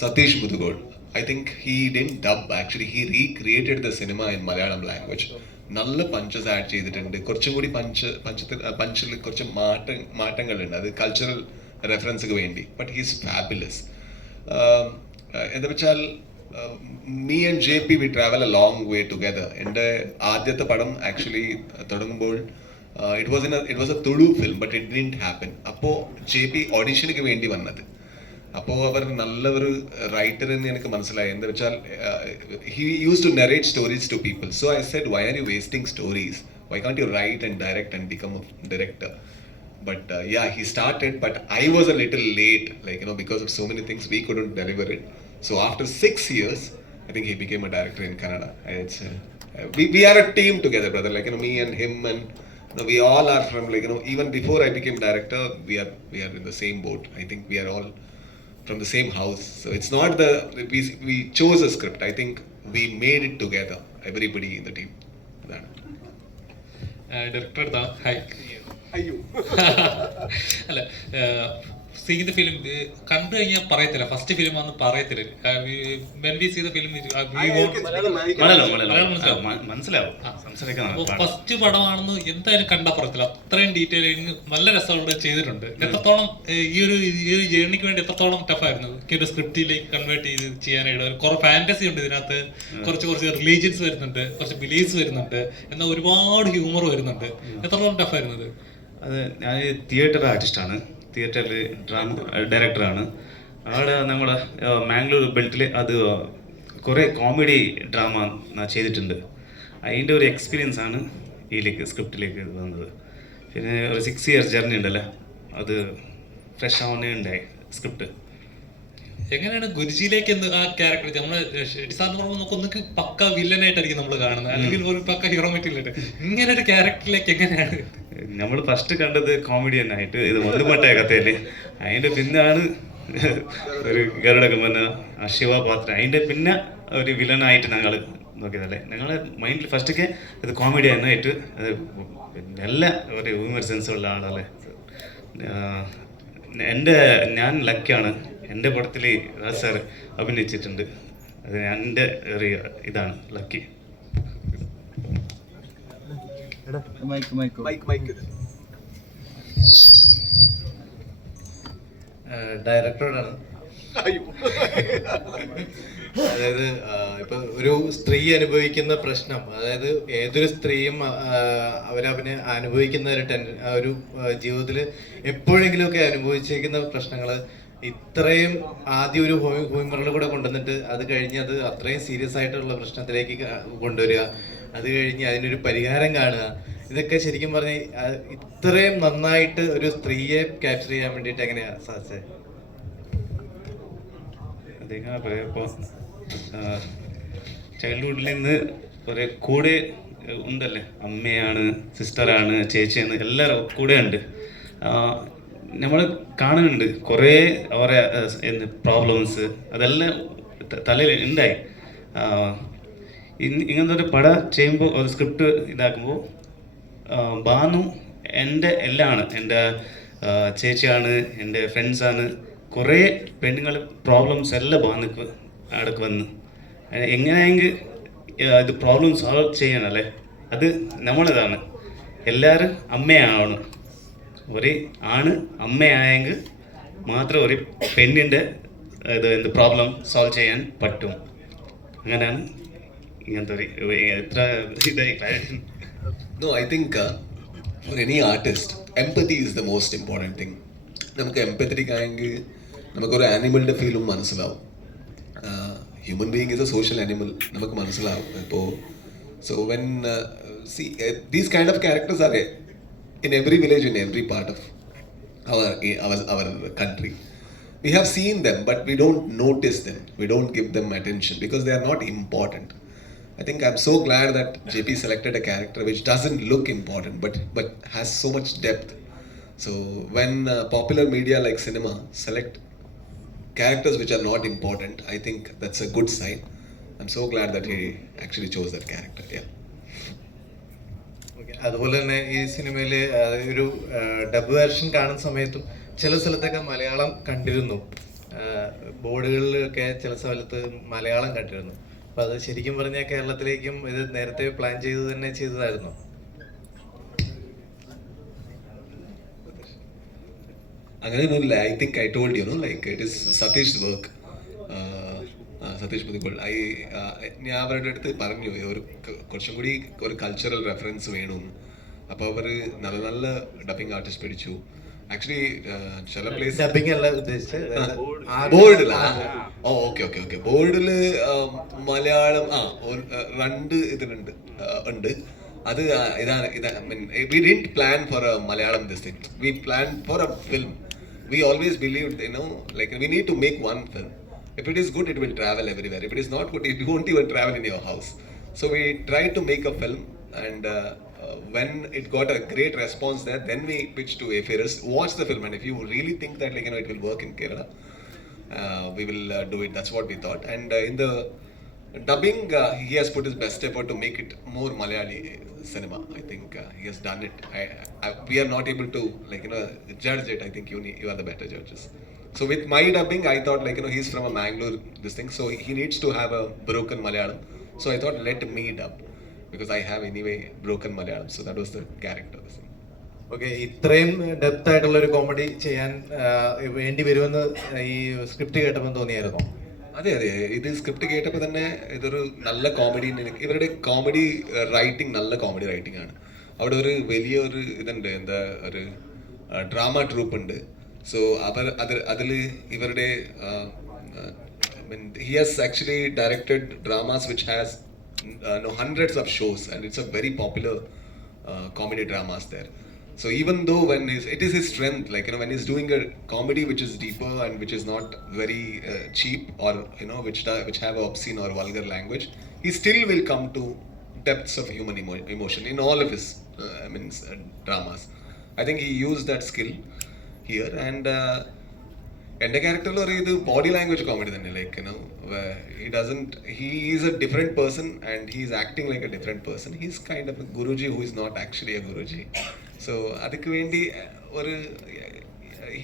Satheesh മുതുകോൾ, I think he didn't dub, actually he recreated the cinema in Malayalam language. നല്ല പഞ്ചസ് ആഡ് ചെയ്തിട്ടുണ്ട്. കുറച്ചും കൂടി പഞ്ചിൽ കുറച്ച് മാറ്റങ്ങളുണ്ട്, അത് കൾച്ചറൽ റെഫറൻസിന് വേണ്ടി. But he's fabulous. എന്താ വെച്ചാൽ me and JP we travel a long way together. എൻ്റെ ആദ്യത്തെ പടം ആക്ച്വലി തുടങ്ങുമ്പോൾ it was a Tulu film, but it didn't happen. അപ്പോൾ JP ഓഡിഷനിക്ക് വേണ്ടി വന്നത്. അപ്പോൾ അവർ നല്ല ഒരു റൈറ്റർ എന്ന് എനിക്ക് മനസ്സിലായി. എന്താ വെച്ചാൽ he use to narrate stories to people. So I said, why are you wasting stories? Why can't you write and direct and become a director? But yeah, he started, but I was a little late, like, you know, because of so many things we couldn't deliver it. So after 6 years, I think he became a director in Kannada. And it's we are a team together, brother. Like, you know, me and him, and you know, we all are from, like, you know, even before I became director, we are in the same boat. I think we are all from the same house. So it's not we chose a script. I think we made it together, everybody in the team. Director da hi. അല്ല, സീ ദ ഫിലിം കണ്ടു കഴിഞ്ഞാൽ പറയത്തില്ല, ഫസ്റ്റ് ഫിലിം ആണെന്ന് പറയത്തില്ല. ഫസ്റ്റ് പടമാണെന്ന് എന്തായാലും കണ്ടാൽ പറയത്തില്ല. അത്രയും ഡീറ്റെയിലിങ് നല്ല രസമുള്ള ചെയ്തിട്ടുണ്ട്. എത്രത്തോളം ഈ ഒരു ജേർണിക്ക് വേണ്ടി എത്രത്തോളം ടഫായിരുന്നു ഒരു സ്ക്രിപ്റ്റിലേക്ക് കൺവേർട്ട് ചെയ്ത് ചെയ്യാനായിട്ട്? കുറെ ഫാന്റസി ഉണ്ട് ഇതിനകത്ത്, കുറച്ച് റിലീജിയൻസ് വരുന്നുണ്ട്, കുറച്ച് ബിലീഫ്സ് വരുന്നുണ്ട്, എന്നാൽ ഒരുപാട് ഹ്യൂമർ വരുന്നുണ്ട്. എത്രത്തോളം ടഫായിരുന്നത്? അത് ഞാൻ തിയേറ്റർ ആർട്ടിസ്റ്റാണ്, തിയേറ്ററിൽ ഡ്രാമ ഡയറക്ടറാണ്. അവിടെ നമ്മുടെ മാംഗ്ലൂർ ബെൽറ്റിൽ അത് കുറേ കോമഡി ഡ്രാമ ചെയ്തിട്ടുണ്ട്. അതിൻ്റെ ഒരു എക്സ്പീരിയൻസ് ആണ് ഇതിലേക്ക് സ്ക്രിപ്റ്റിലേക്ക് വന്നത്. പിന്നെ ഒരു 6 years ജേർണി ഉണ്ടല്ലോ, അത് ഫ്രഷ് ആവുന്നേ ഉണ്ടായി സ്ക്രിപ്റ്റ്. എങ്ങനെയാണ് ഗുരുജിയിലേക്ക് ആ ക്യാരക്ടർ നമ്മള് സാറിന് പറയുമ്പോൾ നമുക്ക് ഒന്നൊക്കെ പക്ക വില്ലനായിട്ടായിരിക്കും നമ്മൾ കാണുന്നത്, അല്ലെങ്കിൽ ഒരു പക്ക ഹീറോ മെറ്റീരിയൽ. ഇങ്ങനെ ഒരു ക്യാരക്ടറിലേക്ക് എങ്ങനെയാണ്? നമ്മൾ ഫസ്റ്റ് കണ്ടത് കോമഡിയനായിട്ട്, ഇത് മൊത്തപ്പെട്ട കഥയല്ലേ. അതിൻ്റെ പിന്നാണ് ഒരു ഗരുഡകമന ശിവപാത്രം, അതിൻ്റെ പിന്നെ ഒരു വില്ലനായിട്ട് ഞങ്ങൾ നോക്കിയതല്ലേ. ഞങ്ങൾ മൈൻഡിൽ ഫസ്റ്റൊക്കെ ഇത് കോമഡിയനായിട്ട് നല്ല ഒരു ഹ്യൂമർ സെൻസ് ഉള്ള ആളല്ലേ. ഞാൻ ലക്കിയാണ്, എൻ്റെ പടത്തിൽ രാജ് സാർ അഭിനയിച്ചിട്ടുണ്ട്. അത് എൻ്റെ ഒരു ഇതാണ് ലക്കി. ഡയറക്ടറോടാണ്. അതായത് ഇപ്പൊ ഒരു സ്ത്രീ അനുഭവിക്കുന്ന പ്രശ്നം, അതായത് ഏതൊരു സ്ത്രീയും അവരവന് അനുഭവിക്കുന്ന ഒരു ജീവിതത്തിൽ എപ്പോഴെങ്കിലുമൊക്കെ അനുഭവിച്ചിരിക്കുന്ന പ്രശ്നങ്ങൾ ഇത്രയും ആദ്യം ഒരു ഹ്യൂമറിൽ കൂടെ കൊണ്ടുവന്നിട്ട് അത് കഴിഞ്ഞ് അത് അത്രയും സീരിയസ് ആയിട്ടുള്ള പ്രശ്നത്തിലേക്ക് കൊണ്ടുവരിക, അത് കഴിഞ്ഞ് അതിനൊരു പരിഹാരം കാണുക, ഇതൊക്കെ ശരിക്കും പറഞ്ഞാൽ ഇത്രയും നന്നായിട്ട് ഒരു സ്ത്രീയെ ക്യാപ്ചർ ചെയ്യാൻ വേണ്ടിയിട്ട് എങ്ങനെയാ സാധിച്ചത്? അതിങ്ങനെ ഇപ്പോൾ ചൈൽഡ്ഹുഡിൽ നിന്ന് കുറേ കൂടെ ഉണ്ടല്ലേ, അമ്മയാണ്, സിസ്റ്ററാണ്, ചേച്ചിയാണ്, എല്ലാവരും കൂടെ ഉണ്ട്. നമ്മൾ കാണുന്നുണ്ട് കുറേ അവരെ പ്രോബ്ലംസ് അതെല്ലാം തലയിൽ ഉണ്ടായി. ഇങ്ങനത്തെ ഒരു പടം ചെയ്യുമ്പോൾ ഒരു സ്ക്രിപ്റ്റ് ഇതാക്കുമ്പോൾ ബാനു എൻ്റെ എല്ലാമാണ്, എൻ്റെ ചേച്ചിയാണ്, എൻ്റെ ഫ്രണ്ട്സാണ്. കുറേ പെണ്ണുങ്ങൾ പ്രോബ്ലംസ് എല്ലാം ബാനുക്ക് അടക്ക് വന്ന് എങ്ങനെയെങ്കിൽ ഇത് പ്രോബ്ലം സോൾവ് ചെയ്യണമല്ലേ, അത് നമ്മളതാണ്. എല്ലാവരും അമ്മയാണ്, ഒരു ആണ് അമ്മയായെങ്കിൽ മാത്രം ഒരു പെണ്ണിൻ്റെ ഇത് പ്രോബ്ലം സോൾവ് ചെയ്യാൻ പറ്റും. അങ്ങനെയാണ് ഇങ്ങനത്തെ ഒരു എത്ര ഇതായി clarity. No, I think for any artist, empathy is the most important thing. നമുക്ക് എംപത്തറ്റിക് ആയെങ്കിൽ നമുക്കൊരു ആനിമലിൻ്റെ ഫീലും മനസ്സിലാവും. Human being is A social animal, നമുക്ക് മനസ്സിലാവും. ഇപ്പോൾ so when C these kind of characters are in every village, in every part of our country. We have seen them, but we don't notice them. We don't give them attention because they are not important. I think I'm so glad that JP selected a character which doesn't look important, but has so much depth. So when popular media like cinema select characters which are not important, I think that's a good sign. I'm so glad that he actually chose that character. Yeah. അതുപോലെ തന്നെ ഈ സിനിമയിൽ ഒരു ഡബ് വേർഷൻ കാണുന്ന സമയത്തും ചില സ്ഥലത്തൊക്കെ മലയാളം കണ്ടിരുന്നു, ബോർഡുകളിലൊക്കെ ചില സ്ഥലത്ത് മലയാളം കണ്ടിരുന്നു. അപ്പം അത് ശരിക്കും പറഞ്ഞാൽ കേരളത്തിലേക്കും ഇത് നേരത്തെ പ്ലാൻ ചെയ്ത് തന്നെ ചെയ്തതായിരുന്നു. അങ്ങനെയൊന്നുമില്ല. I think I told you no like it is Satheesh work. Satheesh പുതുക്കോൾ ഞാൻ അവരുടെ അടുത്ത് പറഞ്ഞു ഒരു കുറച്ചും കൂടി ഒരു കൾച്ചറൽ റെഫറൻസ് വേണമെന്ന്. അപ്പോൾ അവർ നല്ല നല്ല ഡബിങ് ആർട്ടിസ്റ്റ് പിടിച്ചു. ആക്ച്വലി ചില പ്ലേസ് ബോർഡിൽ ഓക്കെ ബോർഡിൽ മലയാളം രണ്ട് ഇതിലുണ്ട് ഉണ്ട്. അത് ഇതാണ് we didn't plan for a Malayalam this thing, we plan for a film. We always believed, you know, like we need to make one film. If it is good, it will travel everywhere. If it is not good, it won't even travel in your house. So we tried to make a film, and when it got a great response there, then we pitched to Wayfarers, watch the film, and if you really think that like, you know, it will work in Kerala, we will do it. That's what we thought. And in the dubbing, he has put his best effort to make it more Malayali cinema. I think he has done it. We are not able to like, you know, judge it. I think you are the better judges. So with my dubbing, I thought like, you know, he's from a Mangalore this thing, so he needs to have a broken Malayalam. So I thought let me dub because I have anyway broken Malayalam. So that was the character. Okay, ഇത്രയും ഡെപ്ത് ആയിട്ടുള്ള ഒരു കോമഡി ചെയ്യാൻ വേണ്ടി വരുമെന്ന് ഈ സ്ക്രിപ്റ്റ് കേട്ടപ്പോൾ തോന്നിയായിരുന്നോ? അതെ, ഇത് സ്ക്രിപ്റ്റ് കേട്ടപ്പോൾ തന്നെ ഇതൊരു നല്ല കോമഡി, ഇവരുടെ കോമഡി റൈറ്റിംഗ് നല്ല കോമഡി റൈറ്റിംഗ് ആണ്. അവിടെ ഒരു വലിയൊരു ഇതുണ്ട്, എന്താ ഒരു ഡ്രാമ ട്രൂപ്പ് ഉണ്ട്. സോ അതിൽ ഇവരുടെ he has actually directed dramas which has hundreds of shows, and it's a very popular comedy dramas there. So even though it is his strength, like, you know, when he's doing a comedy which is deeper and which is not very cheap, or you know, which have obscene or vulgar language, he still will come to depths of human emotion in all of his dramas. I think he used that skill here. And എൻ്റെ ക്യാരക്ടറിൽ ഒരു ഇത് ബോഡി ലാംഗ്വേജ് കോമഡി തന്നെ, like you know he is a different person and he is acting like a different person. He is kind of a Guruji who is not actually a Guruji. So adikku vendi oru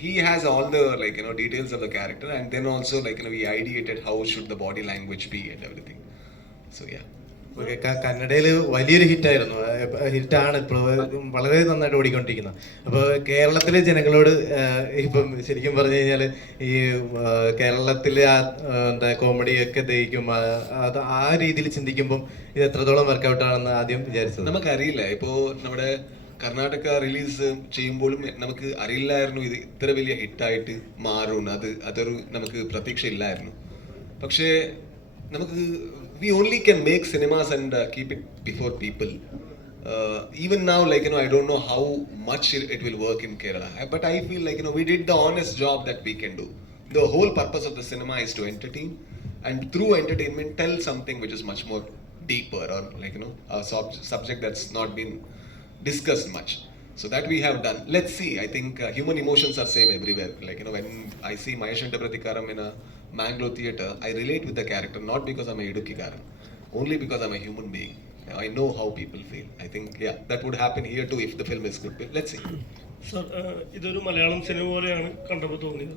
he has all the, like, you know, details of the character, and then also, like, you know, we ideated how should the body language be and everything. So yeah. Okay, കന്നഡയിൽ വലിയൊരു ഹിറ്റാണ് ഇപ്പോൾ വളരെ നന്നായിട്ട് ഓടിക്കൊണ്ടിരിക്കുന്നത്. അപ്പോൾ കേരളത്തിലെ ജനങ്ങളോട് ഇപ്പം ശരിക്കും പറഞ്ഞു കഴിഞ്ഞാൽ ഈ കേരളത്തിലെ എന്താ കോമഡിയൊക്കെ ദഹിക്കും, അത് ആ രീതിയിൽ ചിന്തിക്കുമ്പം ഇത് എത്രത്തോളം വർക്കൗട്ടാണെന്ന് ആദ്യം വിചാരിച്ചത് നമുക്കറിയില്ല. ഇപ്പോൾ നമ്മുടെ കർണാടക റിലീസ് ചെയ്യുമ്പോഴും നമുക്ക് അറിയില്ലായിരുന്നു ഇത് ഇത്ര വലിയ ഹിറ്റായിട്ട് മാറും. അതൊരു നമുക്ക് പ്രതീക്ഷ ഇല്ലായിരുന്നു. പക്ഷേ നമുക്ക് we only can make cinemas and keep it before people. Even now, like, you know, I don't know how much it will work in Kerala, but I feel like, you know, we did the honest job that we can do. The whole purpose of the cinema is to entertain and through entertainment tell something which is much more deeper, or like, you know, a subject that's not been discussed much. So that we have done. Let's see. I think human emotions are same everywhere. Like, you know, when I see Maheshanta Pratikaram in a Mangalore theatre, I relate with the character not because I'm a Idukikaran, only because I'm a human being. I know how people feel. I think, yeah, that would happen here too if the film is good. Let's see. Sir, ഇതൊരു മലയാളം സിനിമ പോലെയാണ് കണ്ടപ്പോൾ തോന്നിയത്.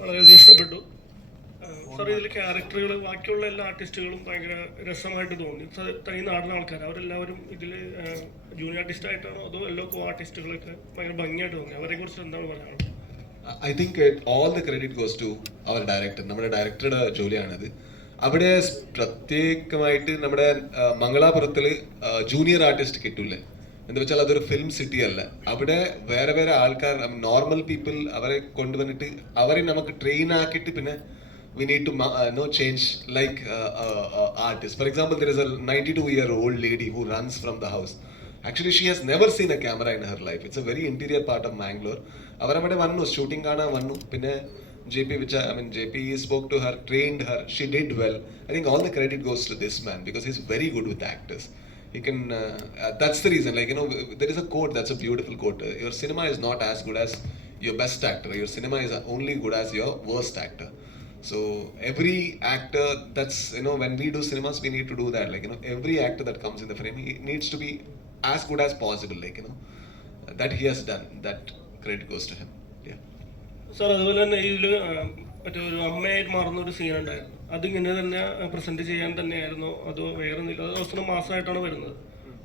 വളരെയധികം ഇഷ്ടപ്പെട്ടു. സാർ, ഇതിൽ ക്യാരക്ടറുകൾ ബാക്കിയുള്ള എല്ലാ ആർട്ടിസ്റ്റുകളും ഭയങ്കര രസമായിട്ട് തോന്നി. ഈ നാട്ടിലെ ആൾക്കാർ അവരെല്ലാവരും ഇതിൽ ജൂനിയർ ആർട്ടിസ്റ്റ് ആയിട്ടാണോ അതോ എല്ലാ കോ ആർട്ടിസ്റ്റുകളൊക്കെ ഭയങ്കര ഭംഗിയായിട്ട് തോന്നി. അവരെ കുറിച്ച് എന്താണ് പറയാനുള്ളത്? I think all the credit goes to our director. നമ്മുടെ ഡയറക്ടറുടെ ജോലിയാണത്. അവിടെ പ്രത്യേകമായിട്ട് നമ്മുടെ മംഗളാപുരത്തിൽ ജൂനിയർ ആർട്ടിസ്റ്റ് കിട്ടൂലേ, എന്താ വെച്ചാൽ അതൊരു ഫിലിം സിറ്റി അല്ല. അവിടെ വേറെ വേറെ ആൾക്കാർ, നോർമൽ പീപ്പിൾ, അവരെ കൊണ്ടുവന്നിട്ട് അവരെ നമുക്ക് ട്രെയിൻ ആക്കിയിട്ട് പിന്നെ we need to change like artists. For example, there is a 92-year-old lady who runs from the house. Actually, she has never seen a camera in her life. It's a very interior part of Mangalore. Avaramade vannu shooting kana vannu pinne JP spoke to her, trained her, she did well. I think all the credit goes to this man because he's very good with actors. He can that's the reason, like, you know, there is a quote that's a beautiful quote. Your cinema is not as good as your best actor. Your cinema is only good as your worst actor. So every actor, that's, you know, when we do cinemas we need to do that, like, you know, every actor that comes in the frame, he needs to be as good as possible, like, you know, that he has done. That credit goes to him. Yeah. Sir, അതുപോലെ തന്നെ ഇതിൽ മറ്റേ ഒരു അമ്മയായിട്ട് മാറുന്ന ഒരു സീൻ ഉണ്ടായിരുന്നു. അതിങ്ങനെ തന്നെ പ്രസന്റ് ചെയ്യാൻ തന്നെയായിരുന്നോ അതോ വേറെ എന്തെങ്കിലും? അത് അവസാനം മാസമായിട്ടാണ് വരുന്നത്.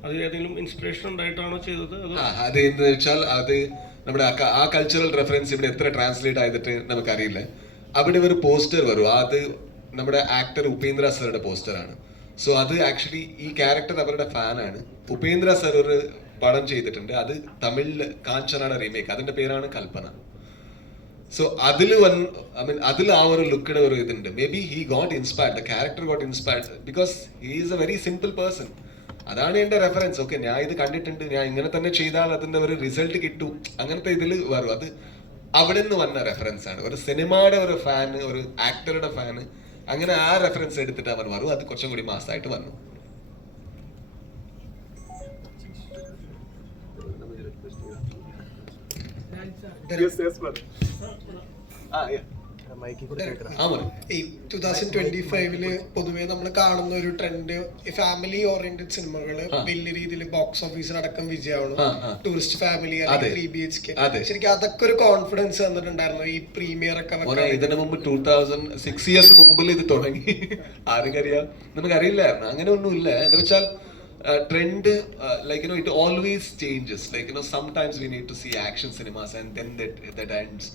അത് ഏതെങ്കിലും ഇൻസ്പിറേഷൻ ഉണ്ടായിട്ടാണോ ചെയ്തത്? അത് എന്ന് വെച്ചാൽ അത് നമ്മുടെ ആ കൾച്ചറൽ റെഫറൻസ് ഇവിടെ എത്ര ട്രാൻസ്ലേറ്റ് ആയിട്ട് നമുക്കറിയില്ല. അവിടെ ഒരു പോസ്റ്റർ വരും, അത് നമ്മുടെ ആക്ടർ ഉപേന്ദ്ര സാറുടെ പോസ്റ്ററാണ്. സോ അത് ആക്ച്വലി ഈ ക്യാരക്ടർ അവരുടെ ഫാനാണ്. ഉപേന്ദ്ര സാർ ഒരു പടം ചെയ്തിട്ടുണ്ട്, അത് തമിഴില് കാഞ്ചനാണ് റീമേക്ക്, അതിന്റെ പേരാണ് കൽപ്പന. സോ അതിൽ ആ ഒരു ലുക്കിടെ ഒരു ഇതുണ്ട്. May be he got inspired, the character got inspired because he is A very simple person. അതാണ് എൻ്റെ റെഫറൻസ്. ഓക്കെ, ഞാൻ ഇത് കണ്ടിട്ടുണ്ട്, ഞാൻ ഇങ്ങനെ തന്നെ ചെയ്താൽ അതിന്റെ ഒരു റിസൾട്ട് കിട്ടും, അങ്ങനത്തെ ഇതിൽ വരും. അത് അവിടെ നിന്ന് വന്ന റെഫറൻസ് ആണ്. ഒരു സിനിമയുടെ ഒരു ഫാന്, ഒരു ആക്ടറുടെ ഫാന്, അങ്ങനെ ആ റെഫറൻസ് എടുത്തിട്ട് അവൻ വരും. അത് കുറച്ചും കൂടി മാസമായിട്ട് വന്നു. ഈ 2025 പൊതുവെ നമ്മൾ കാണുന്ന ഒരു ട്രെൻഡ്, ഫാമിലി ഓറിയന്റഡ് സിനിമകൾ വലിയ രീതിയിൽ ബോക്സ് ഓഫീസിലടക്കം വിജയമാണ്. Tourist family, 3BHK. ശരിക്കും അതൊക്കെ ഒരു കോൺഫിഡൻസ് തന്നിട്ടുണ്ടായിരുന്നു ഈ പ്രീമിയർ ഒക്കെ. ഇതിനു മുമ്പ് 2006 years മുമ്പിൽ ഇത് തുടങ്ങി. ആർക്കറിയാം, നമുക്കറിയില്ലായിരുന്നു. അങ്ങനെ ഒന്നുമില്ല. എന്താ വെച്ചാൽ trend, like, you know, it always changes. Like, you know, sometimes we need to see action cinemas and then that ends.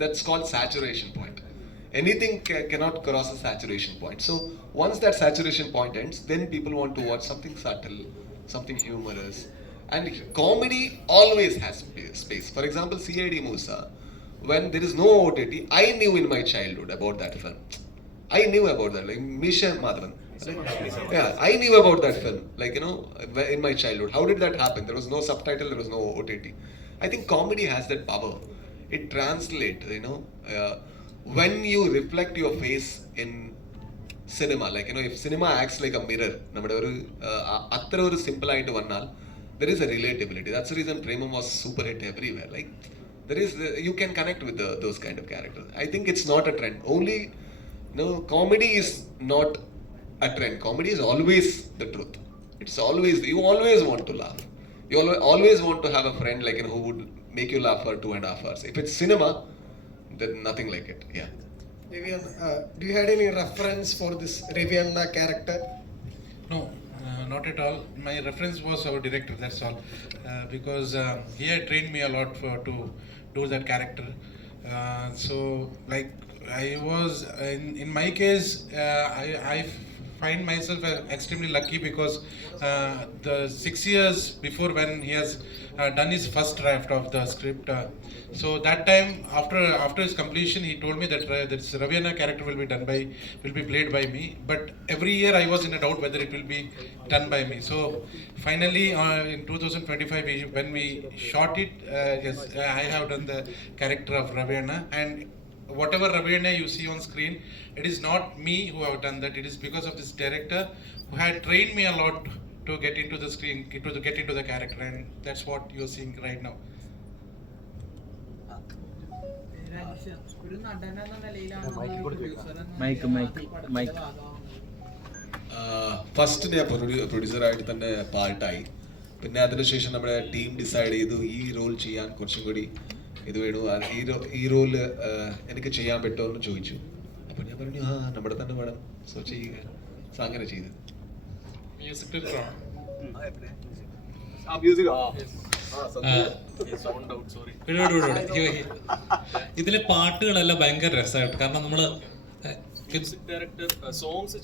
That's called saturation point. Anything cannot cross a saturation point. So once that saturation point ends, then people want to watch something subtle, something humorous, and comedy always has space. For example, CID Musa, when there is no OTT, I knew in my childhood about that film. I knew about that, like Misha Madhavan. Yeah, I knew about that film, like, you know, in my childhood. How did that happen? There was no subtitle, there was no OTT. I think comedy has that power. It translates, you know, when you reflect your face in cinema, like, you know, if cinema acts like a mirror, nammade oru athra oru simple aayittu vannal, there is a relatability. That's the reason Premam was super hit everywhere. Like, there is you can connect with those kind of characters. I think it's not a trend. Only, no, comedy is not a trend. Comedy is always the truth. It's always, you always want to laugh. You always want to have a friend, like, you know, who would make you laugh for 2.5 hours. If it's cinema, then nothing like it. Yeah. Ravian, do you had any reference for this Ravianna character? No, not at all. My reference was our director, that's all. Because he had trained me a lot to do that character. So, like, I was, in my case, I find myself extremely lucky because the 6 years before, when he has done his first draft of the script, so that time after his completion, he told me that this Ravianna character will be played by me. But every year I was in a doubt whether it will be done by me. So finally, in 2025, when we shot it, yes, I have done the character of Ravianna, and whatever Ravina you see on screen, it is not me who have done that. It is because of this director who had trained me a lot to get into the screen, to get into the character, and that's what you're seeing right now. First ഞാൻ പ്രൊഡ്യൂസറായിട്ട് തന്നെ പാർട്ടായി. പിന്നെ അതിനുശേഷം നമ്മുടെ ടീം ഡിസൈഡ് ചെയ്തു ഈ റോൾ ചെയ്യാൻ കുറച്ചും കൂടി ഇത് വേണു, ഈ റോള് എനിക്ക് ചെയ്യാൻ പറ്റുമോ എന്ന് ചോദിച്ചു. അപ്പോൾ ഞാൻ പറഞ്ഞു നമ്മുടെ തന്നെ വേണം, സോ ചെയ്യുക. സോ അങ്ങനെ ചെയ്തു. മ്യൂസിക് ഡയറക്ടറാണ്. ഇതിലെ പാട്ടുകളെല്ലാം ഭയങ്കര രസമായിട്ട്, കാരണം നമ്മള് ഡയറക്ടർ സോങ്സ്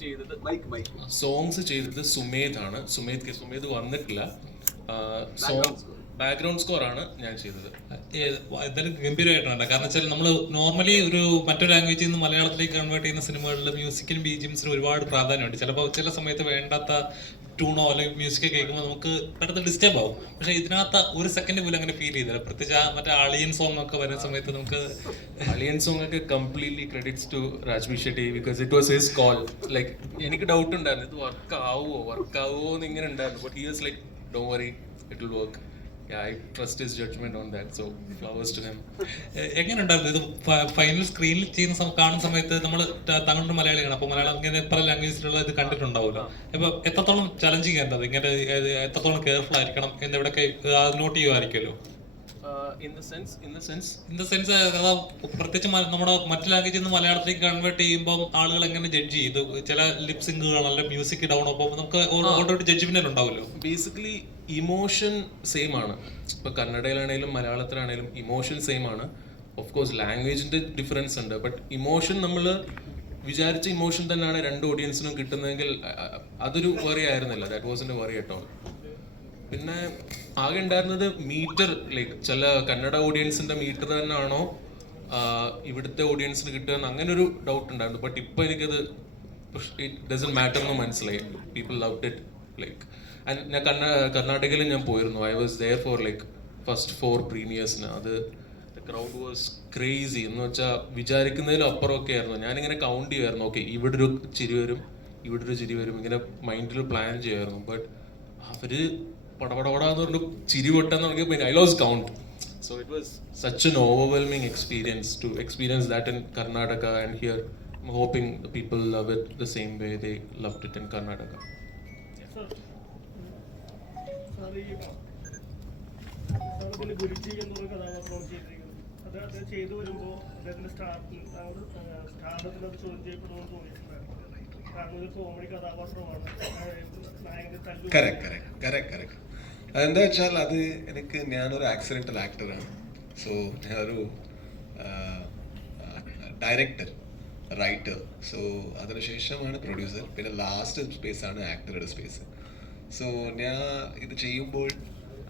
ചെയ്തത് സുമേധ് ആണ്. സുമേധ് വന്നിട്ടില്ല. ബാക്ക്ഗ്രൗണ്ട് സ്കോർ ആണ് ഞാൻ ചെയ്തത്. എന്തായാലും ഗംഭീരമായിട്ടുണ്ട്. കാരണം വെച്ചാൽ നമ്മൾ നോർമലി ഒരു മറ്റൊരു ലാംഗ്വേജിൽ നിന്ന് മലയാളത്തിലേക്ക് കൺവേർട്ട് ചെയ്യുന്ന സിനിമകളിൽ മ്യൂസിക്കിനും ബിജിഎംസിനും ഒരുപാട് പ്രാധാന്യമുണ്ട്. ചിലപ്പോൾ ചില സമയത്ത് വേണ്ടാത്ത ട്യൂണോ അല്ലെങ്കിൽ മ്യൂസിക് കേൾക്കുമ്പോൾ നമുക്ക് പെട്ടെന്ന് ഡിസ്റ്റർബ് ആവും. പക്ഷെ ഇതിനകത്ത് ഒരു സെക്കൻഡ് പോലും അങ്ങനെ ഫീൽ ചെയ്തില്ല. പ്രത്യേകിച്ച് മറ്റേ അളിയൻ സോങ് ഒക്കെ വരുന്ന സമയത്ത് നമുക്ക് അളിയൻ സോങ് ഒക്കെ completely credits to Raj B Shetty, because it was his call. Like എനിക്ക് ഡൗട്ട് ഉണ്ടായിരുന്നു ഇത് വർക്ക് ആവുമോ എന്ന് ഇങ്ങനെ ഉണ്ടായിരുന്നു. But he was like don't worry, it will work. I trust his judgment on that, so flowers to him. എങ്ങനെ ഉണ്ടായിരുന്നു ഇത് ഫൈനൽ സ്ക്രീനിൽ ചെയ്യുന്ന കാണുന്ന സമയത്ത്? നമ്മൾ തങ്ങളുടെ മലയാളിയാണ്, അപ്പോൾ മലയാളം ഇങ്ങനെ പല ലാംഗ്വേജിലുള്ള ഇത് കണ്ടിട്ടുണ്ടാവുമല്ലോ. അപ്പോൾ എത്രത്തോളം ചലഞ്ചിങ് ആയിരുന്നത്, ഇങ്ങനെ എത്രത്തോളം കെയർഫുൾ ആയിരിക്കണം എന്നിവിടെയൊക്കെ നോട്ട് ചെയ്യുമായിരിക്കുമല്ലോ. In the sense പ്രത്യേകിച്ച് നമ്മുടെ മറ്റു ലാംഗ്വേജിൽ നിന്ന് മലയാളത്തിലേക്ക് കൺവേർട്ട് ചെയ്യുമ്പോൾ ആളുകൾ എങ്ങനെ ജഡ്ജ് ചെയ്തു? ചില ലിപ്സിങ്ങുകൾ അല്ല മ്യൂസിക് ഡൗൺ അപ്പോൾ നമുക്ക് ഓൾറെഡി ജഡ്ജ്മെന്റ് ഉണ്ടാവുമല്ലോ. ബേസിക്കലി ഇമോഷൻ സെയിം ആണ്. ഇപ്പൊ കന്നഡയിലാണെങ്കിലും മലയാളത്തിലാണെങ്കിലും ഇമോഷൻ സെയിം ആണ്. ഓഫ് കോഴ്സ് ലാംഗ്വേജിന്റെ ഡിഫറൻസ് ഉണ്ട്, ബട്ട് ഇമോഷൻ നമ്മൾ വിചാരിച്ച ഇമോഷൻ തന്നെയാണ് രണ്ട് ഓഡിയൻസിനും കിട്ടുന്നതെങ്കിൽ അതൊരു വറി ആയിരുന്നില്ല. That wasn't worry at all. പിന്നെ ആകെ ഉണ്ടായിരുന്നത് മീറ്റർ, ലൈക്ക് ചില കന്നഡ ഓഡിയൻസിന്റെ മീറ്റർ തന്നെയാണോ ഇവിടുത്തെ ഓഡിയൻസിന് കിട്ടുക എന്ന് അങ്ങനെ ഒരു ഡൗട്ട് ഉണ്ടായിരുന്നു. ബട്ട് ഇപ്പൊ എനിക്കത് ഇറ്റ് ഡസന്റ് മാറ്റർ എന്ന് മനസ്സിലായി. People loved it. ലൈക്ക് ഞാൻ കർണാടകയിൽ ഞാൻ പോയിരുന്നു. I was there for like first 4 പ്രീമിയേഴ്സിന്. അത് ക്രൗഡ് വാസ് ക്രേസി എന്ന് വെച്ചാൽ വിചാരിക്കുന്നതിലും അപ്പുറമൊക്കെ ആയിരുന്നു. ഞാനിങ്ങനെ കൗണ്ട് ചെയ്യുമായിരുന്നു, ഓക്കെ ഇവിടെ ഒരു ചിരി വരും, ഇവിടെ ഒരു ചിരി വരും, ഇങ്ങനെ മൈൻഡിൽ പ്ലാൻ ചെയ്യുമായിരുന്നു. ബട്ട് അവര് പടപടപടാന്ന് പറഞ്ഞു ചിരി പൊട്ടാന്ന് തുടങ്ങിയപ്പോൾ I lose count. So it was such an overwhelming experience to experience that in Karnataka, and here I'm hoping the people love it the same way they loved it in Karnataka. Guruji എന്നുള്ള കഥാപാത്രമാണ് ചെയ്തിരിക്കുന്നത്. അത് ചെയ്തു വരുമ്പോൾ അദ്ദേഹത്തിന്റെ സ്റ്റാർഡത്തിൽ അത് ചോദ്യം ചെയ്യപ്പെടുമെന്ന് തോന്നിയിട്ടുണ്ടായിരുന്നു. കാരണം ഒരു കോമഡി കഥാപാത്രമാണ്. അതെന്താ വെച്ചാൽ അത് ഞാനൊരു ആക്സിഡന്റൽ ആക്ടറാണ്. സോ ഞാനൊരു ഡയറക്ടർ, റൈറ്റർ. സോ അതിനുശേഷമാണ് പ്രൊഡ്യൂസർ, പിന്നെ ലാസ്റ്റ് സ്പേസ് ആണ് ആക്ടറുടെ സ്പേസ്. സോ ഞാൻ ഇത് ചെയ്യുമ്പോൾ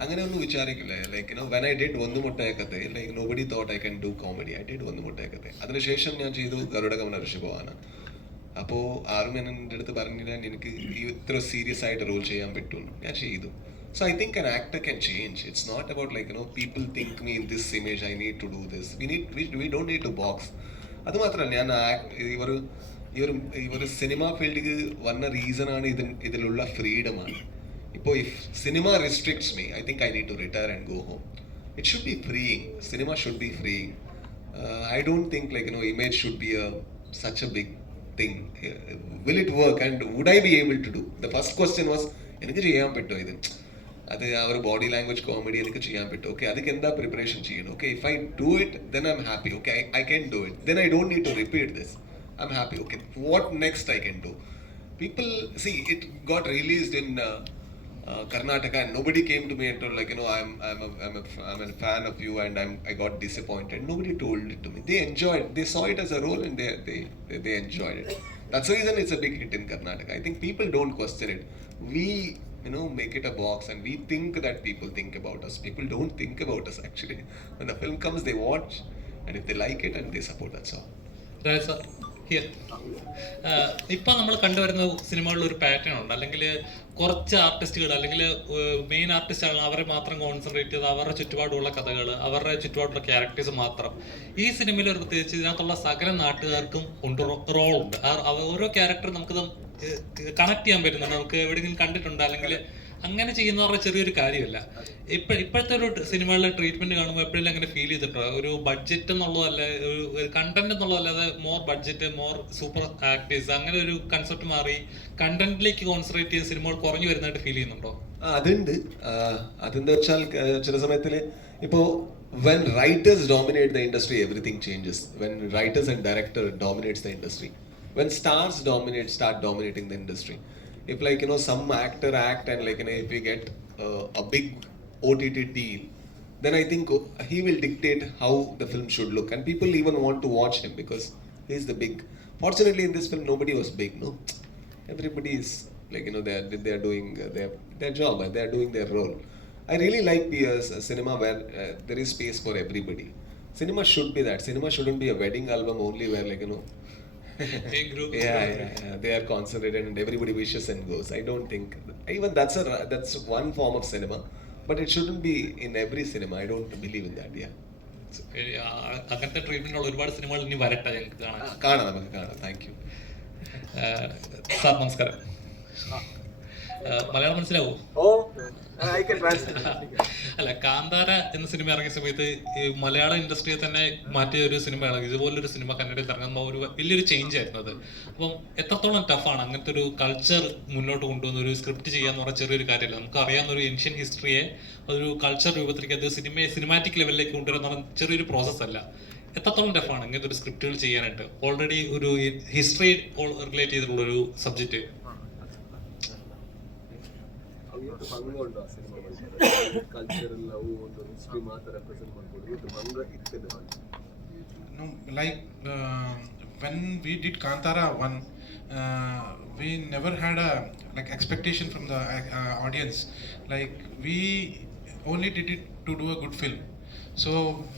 അങ്ങനെ ഒന്നും വിചാരിക്കില്ല. ലൈക്ക് വെൻ ഐ ഡിഡ് ഒന്ന് മുട്ടയക്കത്തെ, like nobody thought I can do comedy. I did ഒന്ന് മുട്ടയക്കത്തെ. അതിനുശേഷം ഞാൻ ചെയ്തു ഗരുഡഗമന ഋഷിഭവാന. അപ്പോൾ ആരും എൻ്റെ അടുത്ത് പറഞ്ഞില്ല എനിക്ക് ഇത്ര സീരിയസ് ആയിട്ട് റോൾ ചെയ്യാൻ പറ്റും. ഞാൻ ചെയ്തു. So I think an actor can change. It's not about like people think me in this image, I need to do this. We don't need to box. അത് മാത്രമല്ല, ഞാൻ ഈ ഒരു സിനിമ ഫീൽഡിൽ വന്ന റീസൺ ആണ് ഇതിലുള്ള ഫ്രീഡമാണ്. ഇപ്പോൾ if cinema restricts me, I think I need to retire and go home. It should be freeing. Cinema should be freeing. I don't think like image should be such a big thing. Will it work and would I be able to do? The first question was എനിക്ക് ചെയ്യാൻ പറ്റുമോ ഇത്? അത് ആ ഒരു ബോഡി ലാംഗ്വേജ് കോമഡി എനിക്ക് ചെയ്യാൻ പറ്റും. ഓക്കെ, അതിക്ക് എന്താ പ്രിപ്പറേഷൻ ചെയ്യണം? Okay, if I do it then I am happy. Okay, I can do it. Then I don't need to repeat this. I am happy. Okay, what next I can do? People see it got released in Karnataka and nobody came to me and told like I'm a fan of you and I got disappointed. Nobody told it to me. They enjoyed. They saw it as a role and they enjoyed it. That's the reason it's a big hit in Karnataka. I think people don't question it. We make it a box and we think that people think about us. People don't think about us actually. When the film comes, they watch and if they like it and they support, that's all. Right, sir. ഇപ്പൊ നമ്മൾ കണ്ടുവരുന്ന സിനിമകളിൽ ഒരു പാറ്റേൺ ഉണ്ട്, അല്ലെങ്കിൽ കുറച്ച് ആർട്ടിസ്റ്റുകൾ അല്ലെങ്കിൽ മെയിൻ ആർട്ടിസ്റ്റുകൾ അവരെ മാത്രം കോൺസെൻട്രേറ്റ് ചെയ്ത് അവരുടെ ചുറ്റുപാടുള്ള കഥകൾ, അവരുടെ ചുറ്റുപാടുള്ള ക്യാരക്ടേഴ്സ് മാത്രം. ഈ സിനിമയിൽ ഒരു പ്രത്യേകിച്ച് ഇതിനകത്തുള്ള സകല നാട്ടുകാർക്കും റോൾ ഉണ്ട്. ഓരോ ക്യാരക്ടർ നമുക്ക് കണക്ട് ചെയ്യാൻ പറ്റുന്നുണ്ട്, നമുക്ക് എവിടെയെങ്കിലും കണ്ടിട്ടുണ്ട്, അല്ലെങ്കിൽ അങ്ങനെ ചെയ്യുന്നവരുടെ ചെറിയൊരു കാര്യമല്ല. ഇപ്പോഴത്തെ ഒരു സിനിമകളിലെ ട്രീറ്റ്മെന്റ് കാണുമ്പോൾ എപ്പോഴും അങ്ങനെ ഫീൽ ചെയ്തിട്ടുണ്ടോ? ഒരു ബഡ്ജറ്റ് എന്നുള്ളതല്ല, ഒരു കണ്ടന്റ് എന്നുള്ളതല്ലാതെ more budget, more super actors, അങ്ങനെ ഒരു കൺസെപ്റ്റ് മാറി കണ്ടന്റിലേക്ക് കോൺസെൻട്രേറ്റ് ചെയ്ത് സിനിമകൾ കുറഞ്ഞു വരുന്നതായിട്ട് ഫീൽ ചെയ്യുന്നുണ്ടോ? അതുണ്ട്. അതെന്താ വെച്ചാൽ ചില സമയത്തിൽ ഇപ്പോ when writers dominate the industry, everything changes. When writers and director dominates the industry, when stars start dominating the industry, if like some actor act and like if we get a big OTT deal, then I think he will dictate how the film should look, and people even want to watch him because he's the big. Fortunately in this film nobody was big, no, everybody is like they are doing their job and they are doing their role. I really like a cinema where there is space for everybody. Cinema should be that. Cinema shouldn't be a wedding album only where Big group. Yeah. They are concentrated and everybody wishes and goes. I don't think even that's one form of cinema, but it shouldn't be in every cinema. I don't believe in that. അങ്ങനത്തെ ട്രീറ്റ്മെന്റ് ഉള്ള ഒരുപാട് സിനിമകൾ ഇനി വരട്ടെ, ഞങ്ങൾക്ക് നമുക്ക് കാണാം. Thank you sir. നമസ്കാരം. മലയാളം മനസ്സിലാവോ? അല്ല, കാന്താര എന്ന സിനിമ ഇറങ്ങിയ സമയത്ത് മലയാള ഇൻഡസ്ട്രിയെ തന്നെ മാറ്റിയ ഒരു സിനിമയാണ്. ഇതുപോലൊരു സിനിമ കന്നഡയിൽ ഇറങ്ങുമ്പോൾ ഒരു വലിയൊരു ചേഞ്ച് ആയിരുന്നു അത്. അപ്പം എത്രത്തോളം ടഫാണ് അങ്ങനത്തെ ഒരു കൾച്ചർ മുന്നോട്ട് കൊണ്ടുവന്ന ഒരു സ്ക്രിപ്റ്റ് ചെയ്യാന്ന് പറഞ്ഞ ചെറിയൊരു കാര്യമല്ല. നമുക്ക് അറിയാവുന്ന ഒരു ഏൻഷ്യൻ ഹിസ്റ്ററിയെ ഒരു കൾച്ചർ രൂപത്തിലേക്ക് അത് സിനിമാറ്റിക് ലെവലിലേക്ക് കൊണ്ടുവരുന്ന ചെറിയൊരു പ്രോസസ് അല്ല. എത്രത്തോളം ടഫാണ് ഇങ്ങനത്തെ ഒരു സ്ക്രിപ്റ്റുകൾ ചെയ്യാനായിട്ട്? ഓൾറെഡി ഒരു ഹിസ്റ്ററി റിലേറ്റ് ചെയ്തിട്ടുള്ള ഒരു സബ്ജക്റ്റ്. ಭಂಗ ಸಿನಿಮಾ ಕಲ್ಚರಲ್ ಲವ್ ಒಂದು ಹಿಸ್ಟ್ರಿ ಮಾತ್ರ ರೆಪ್ರೆಸೆಂಟ್ ಮಾಡ್ಬೋದು ಇವತ್ತು ಭಂಗ ಇರ್ತದೆ. No, like when we did Kantara 1, we never had a expectation from the audience. Like we only did it to do a good film. So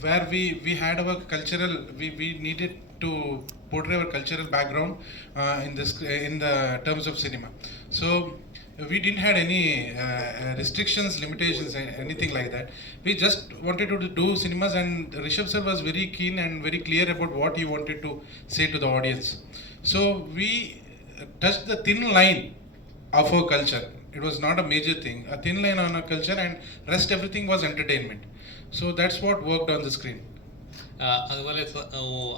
where we had our cultural, we needed to portray our cultural background in the terms of cinema. So we didn't had any restrictions, limitations, anything like that. We just wanted to do cinemas, and Rishabh sir was very keen and very clear about what he wanted to say to the audience. So we touched the thin line of our culture. It was not a major thing, a thin line on our culture, and rest everything was entertainment. So that's what worked on the screen. അതുപോലെ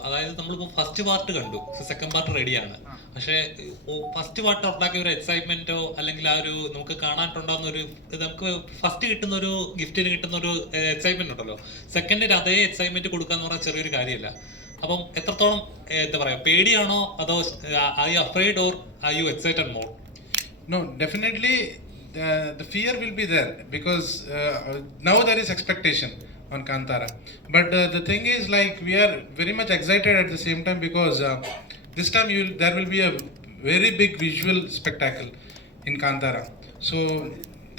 അതായത് നമ്മളിപ്പോൾ ഫസ്റ്റ് പാർട്ട് കണ്ടു, സെക്കൻഡ് പാർട്ട് റെഡിയാണ്. പക്ഷേ ഫസ്റ്റ് പാർട്ട് ഉണ്ടാക്കിയ ഒരു എക്സൈറ്റ്മെന്റോ അല്ലെങ്കിൽ ആ ഒരു നമുക്ക് കാണാനുണ്ടാകുന്ന ഒരു നമുക്ക് ഫസ്റ്റ് കിട്ടുന്ന ഒരു ഗിഫ്റ്റിന് കിട്ടുന്ന ഒരു എക്സൈറ്റ്മെന്റ് ഉണ്ടല്ലോ, സെക്കൻഡിന് അതേ എക്സൈറ്റ്മെന്റ് കൊടുക്കാന്ന് പറഞ്ഞാൽ ചെറിയൊരു കാര്യമല്ല. അപ്പം എത്രത്തോളം എന്താ പറയാ, പേടിയാണോ അതോ are you afraid or are you excited more? No, definitely the fear will be there because now there is expectation on Kantara, but the thing is like we are very much excited at the same time because this time there will be a very big visual spectacle in Kantara. So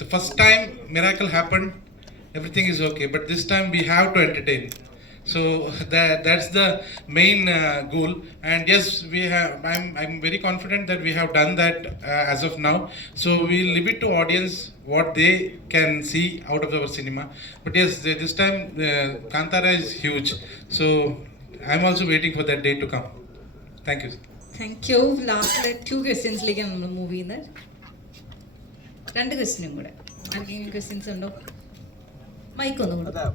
the first time miracle happened, everything is okay, but this time we have to entertain. So that's the main goal, and yes, I'm very confident that we have done that as of now. So we'll leave it to audience what they can see out of our cinema. But yes, this time Kantara is huge, so I'm also waiting for that day to come. Thank you. Thank you. Last 2 questions like നമ്മൾ മൂവ് ചെയ്യുന്നത്. 2 ക്വസ്റ്റ്യനും കൂടെ. ആർക്കെങ്കിലും ക്വസ്റ്റ്യൻസ് ഉണ്ടോ? മൈക്ക് ഒന്നും കൂടെ.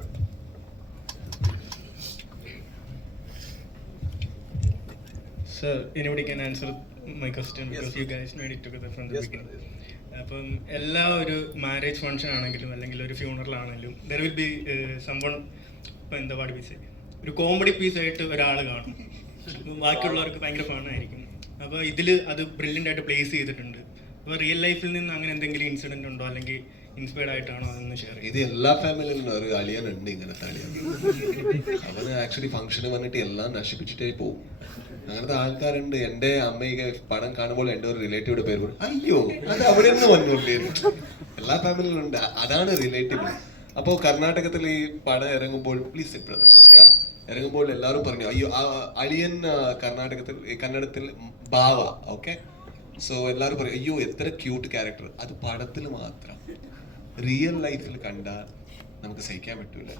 Sir, anybody can answer my question because you guys made it together from the beginning. അപ്പം എല്ലാ ഒരു മാരേജ് ഫംഗ്ഷൻ ആണെങ്കിലും അല്ലെങ്കിൽ ഒരു ഫ്യൂണറൽ ആണെങ്കിലും ദർ വിൽ ബി സംവൺ, ഇപ്പം എന്താ പാട് പീസ്, ഒരു കോമഡി പീസായിട്ട് ഒരാൾ കാണും, ബാക്കിയുള്ളവർക്ക് ഭയങ്കര ഫണ്ണായിരിക്കും. അപ്പോൾ ഇതിൽ അത് ബ്രില്യൻ്റ് ആയിട്ട് പ്ലേസ് ചെയ്തിട്ടുണ്ട്. അപ്പോൾ റിയൽ ലൈഫിൽ നിന്ന് അങ്ങനെ എന്തെങ്കിലും ഇൻസിഡൻറ്റ് ഉണ്ടോ അല്ലെങ്കിൽ ഇൻസ്പയർഡ് ആയിട്ടാണോ അതൊന്ന് ഷെയർ ചെയ്യും? ഇത് എല്ലാ ഫാമിലിയിലും ഒരു അളിയനുണ്ട് ഇങ്ങനത്തെ അളിയൻ. അവന് ആക്ച്വലി ഫംഗ്ഷന് വന്നിട്ട് എല്ലാം നശിപ്പിച്ചിട്ടേ പോകും. അങ്ങനത്തെ ആൾക്കാരുണ്ട്. എൻ്റെ അമ്മയൊക്കെ പടം കാണുമ്പോൾ എൻ്റെ ഒരു റിലേറ്റീവുടെ പേര് പറയും, അയ്യോ അത് അവിടെ നിന്ന് വന്നോണ്ടിരുന്നു. എല്ലാ ഫാമിലിയിലും ഉണ്ട്. അതാണ് റിലേറ്റീവ്. അപ്പോൾ കർണാടകത്തിൽ ഈ പടം ഇറങ്ങുമ്പോൾ പ്ലീസ് ബ്രദർ, ഇറങ്ങുമ്പോൾ എല്ലാവരും പറഞ്ഞു അയ്യോ അളിയൻ കന്നഡത്തിൽ ബാവ. ഓക്കെ, സോ എല്ലാവരും പറയും അയ്യോ എത്ര ക്യൂട്ട് ക്യാരക്ടർ. അത് പടത്തിൽ മാത്രം, റിയൽ ലൈഫിൽ കണ്ടാൽ നമുക്ക് സഹിക്കാൻ പറ്റൂല.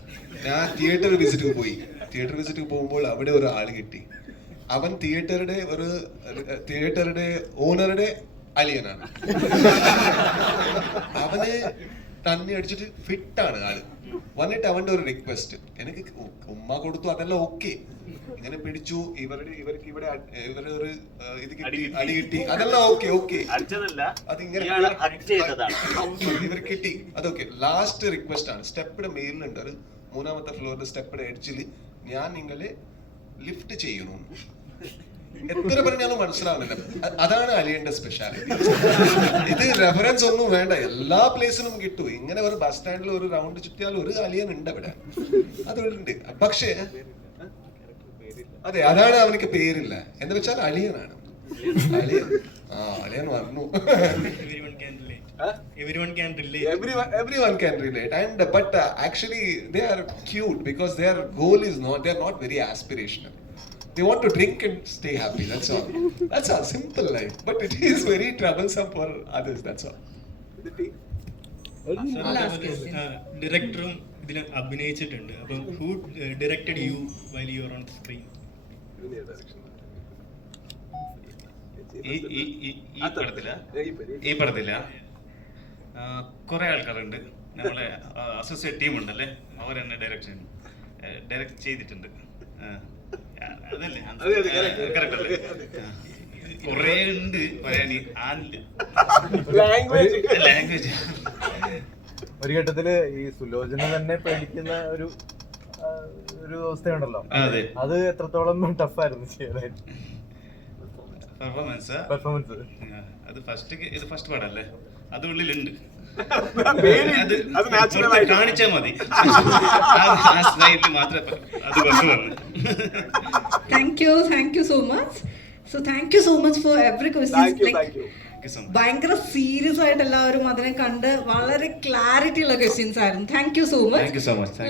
ഞാൻ തിയേറ്റർ വിസിറ്റ് പോകുമ്പോൾ അവിടെ ഒരു ആള് കിട്ടി. അവൻ തിയേറ്ററുടെ ഓണറുടെ അളിയനാണ്. അവന് തന്നെ അടിച്ചിട്ട് ഫിറ്റാണ് ആള്. വന്നിട്ട് അവന്റെ ഒരു റിക്വസ്റ്റ് എനിക്ക് ഉമ്മ കൊടുത്തു, അതെല്ലാം ഓക്കെ. ഇങ്ങനെ പിടിച്ചു, ഇവർക്ക് ഇവിടെ ഒരു ഇത് അടി കിട്ടി, അതെല്ലാം ഓക്കെ. അതിങ്ങനെ ഇവർ കിട്ടി, അതൊക്കെ. ലാസ്റ്റ് റിക്വസ്റ്റ് ആണ്, സ്റ്റെപ്പിന്റെ മേലിലുണ്ട്, അത് 3ാമത്തെ ഫ്ലോറിന്റെ സ്റ്റെപ്പിന്റെ എഡ്ജിൽ ഞാൻ നിങ്ങളെ ലിഫ്റ്റ് ചെയ്യണു. എത്ര പറഞ്ഞാലും മനസ്സിലാവുന്നില്ല. അതാണ് അലിയന്റെ സ്പെഷ്യാലിറ്റി. ഇത് റെഫറൻസ് ഒന്നും വേണ്ട, എല്ലാ പ്ലേസിലും കിട്ടും. ഇങ്ങനെ ഒരു ബസ് സ്റ്റാൻഡിൽ ഒരു റൗണ്ട് ചുറ്റിയാൽ ഒരു അലിയൻ ഉണ്ട് അവിടെ, അതുണ്ട്. പക്ഷേ അതെ, അതാണ് അവനിക്ക് പേരില്ല എന്ന് വെച്ചാൽ അലിയനാണ്. അലിയൻ വന്നു. Everyone can relate. And but actually they are cute because their goal is they are not very aspirational. They want to drink and stay happy, that's all. That's a simple life, but it is very troublesome for others, that's all. ഡയറക്ടറും ഇതിൽ അഭിനയിച്ചിട്ടുണ്ട്. അപ്പം who directed you while you were on screen? ഈ പടത്തില്ല കുറെ ആൾക്കാരുണ്ട്. നമ്മളെ അസോസിയേറ്റ് ടീം ഉണ്ടല്ലേ, അവരെന്നെ ഡയറക്റ്റ് ചെയ്തിട്ടുണ്ട്. അതല്ലേ കറക്റ്റ് അല്ലേ? കുറെ ഉണ്ട് പറയാന്. ലാംഗ്വേജ് ഒരു ഘട്ടത്തില് ഈ സുലോചന തന്നെ പേടിക്കുന്ന ഒരു അവസ്ഥയുണ്ടല്ലോ, അത് എത്രത്തോളം ടഫായിരുന്നു ചെയ്യാനായിട്ട്? പെർഫോമൻസ് അത് ഫസ്റ്റ് പാടല്ലേ, അത് ഉള്ളിലുണ്ട്, കാണിച്ചാൽ മതി. മാത്രമേ അത് കൊണ്ടുവന്നു. Thank you so much. So thank you so much for every question. ഭയങ്കര സീരിയസ് ആയിട്ട് എല്ലാവരും അതിനെ കണ്ട് വളരെ ക്ലാരിറ്റി ഉള്ള ക്വസ്റ്റ്യൻസ് ആയിരുന്നു. Thank you so much.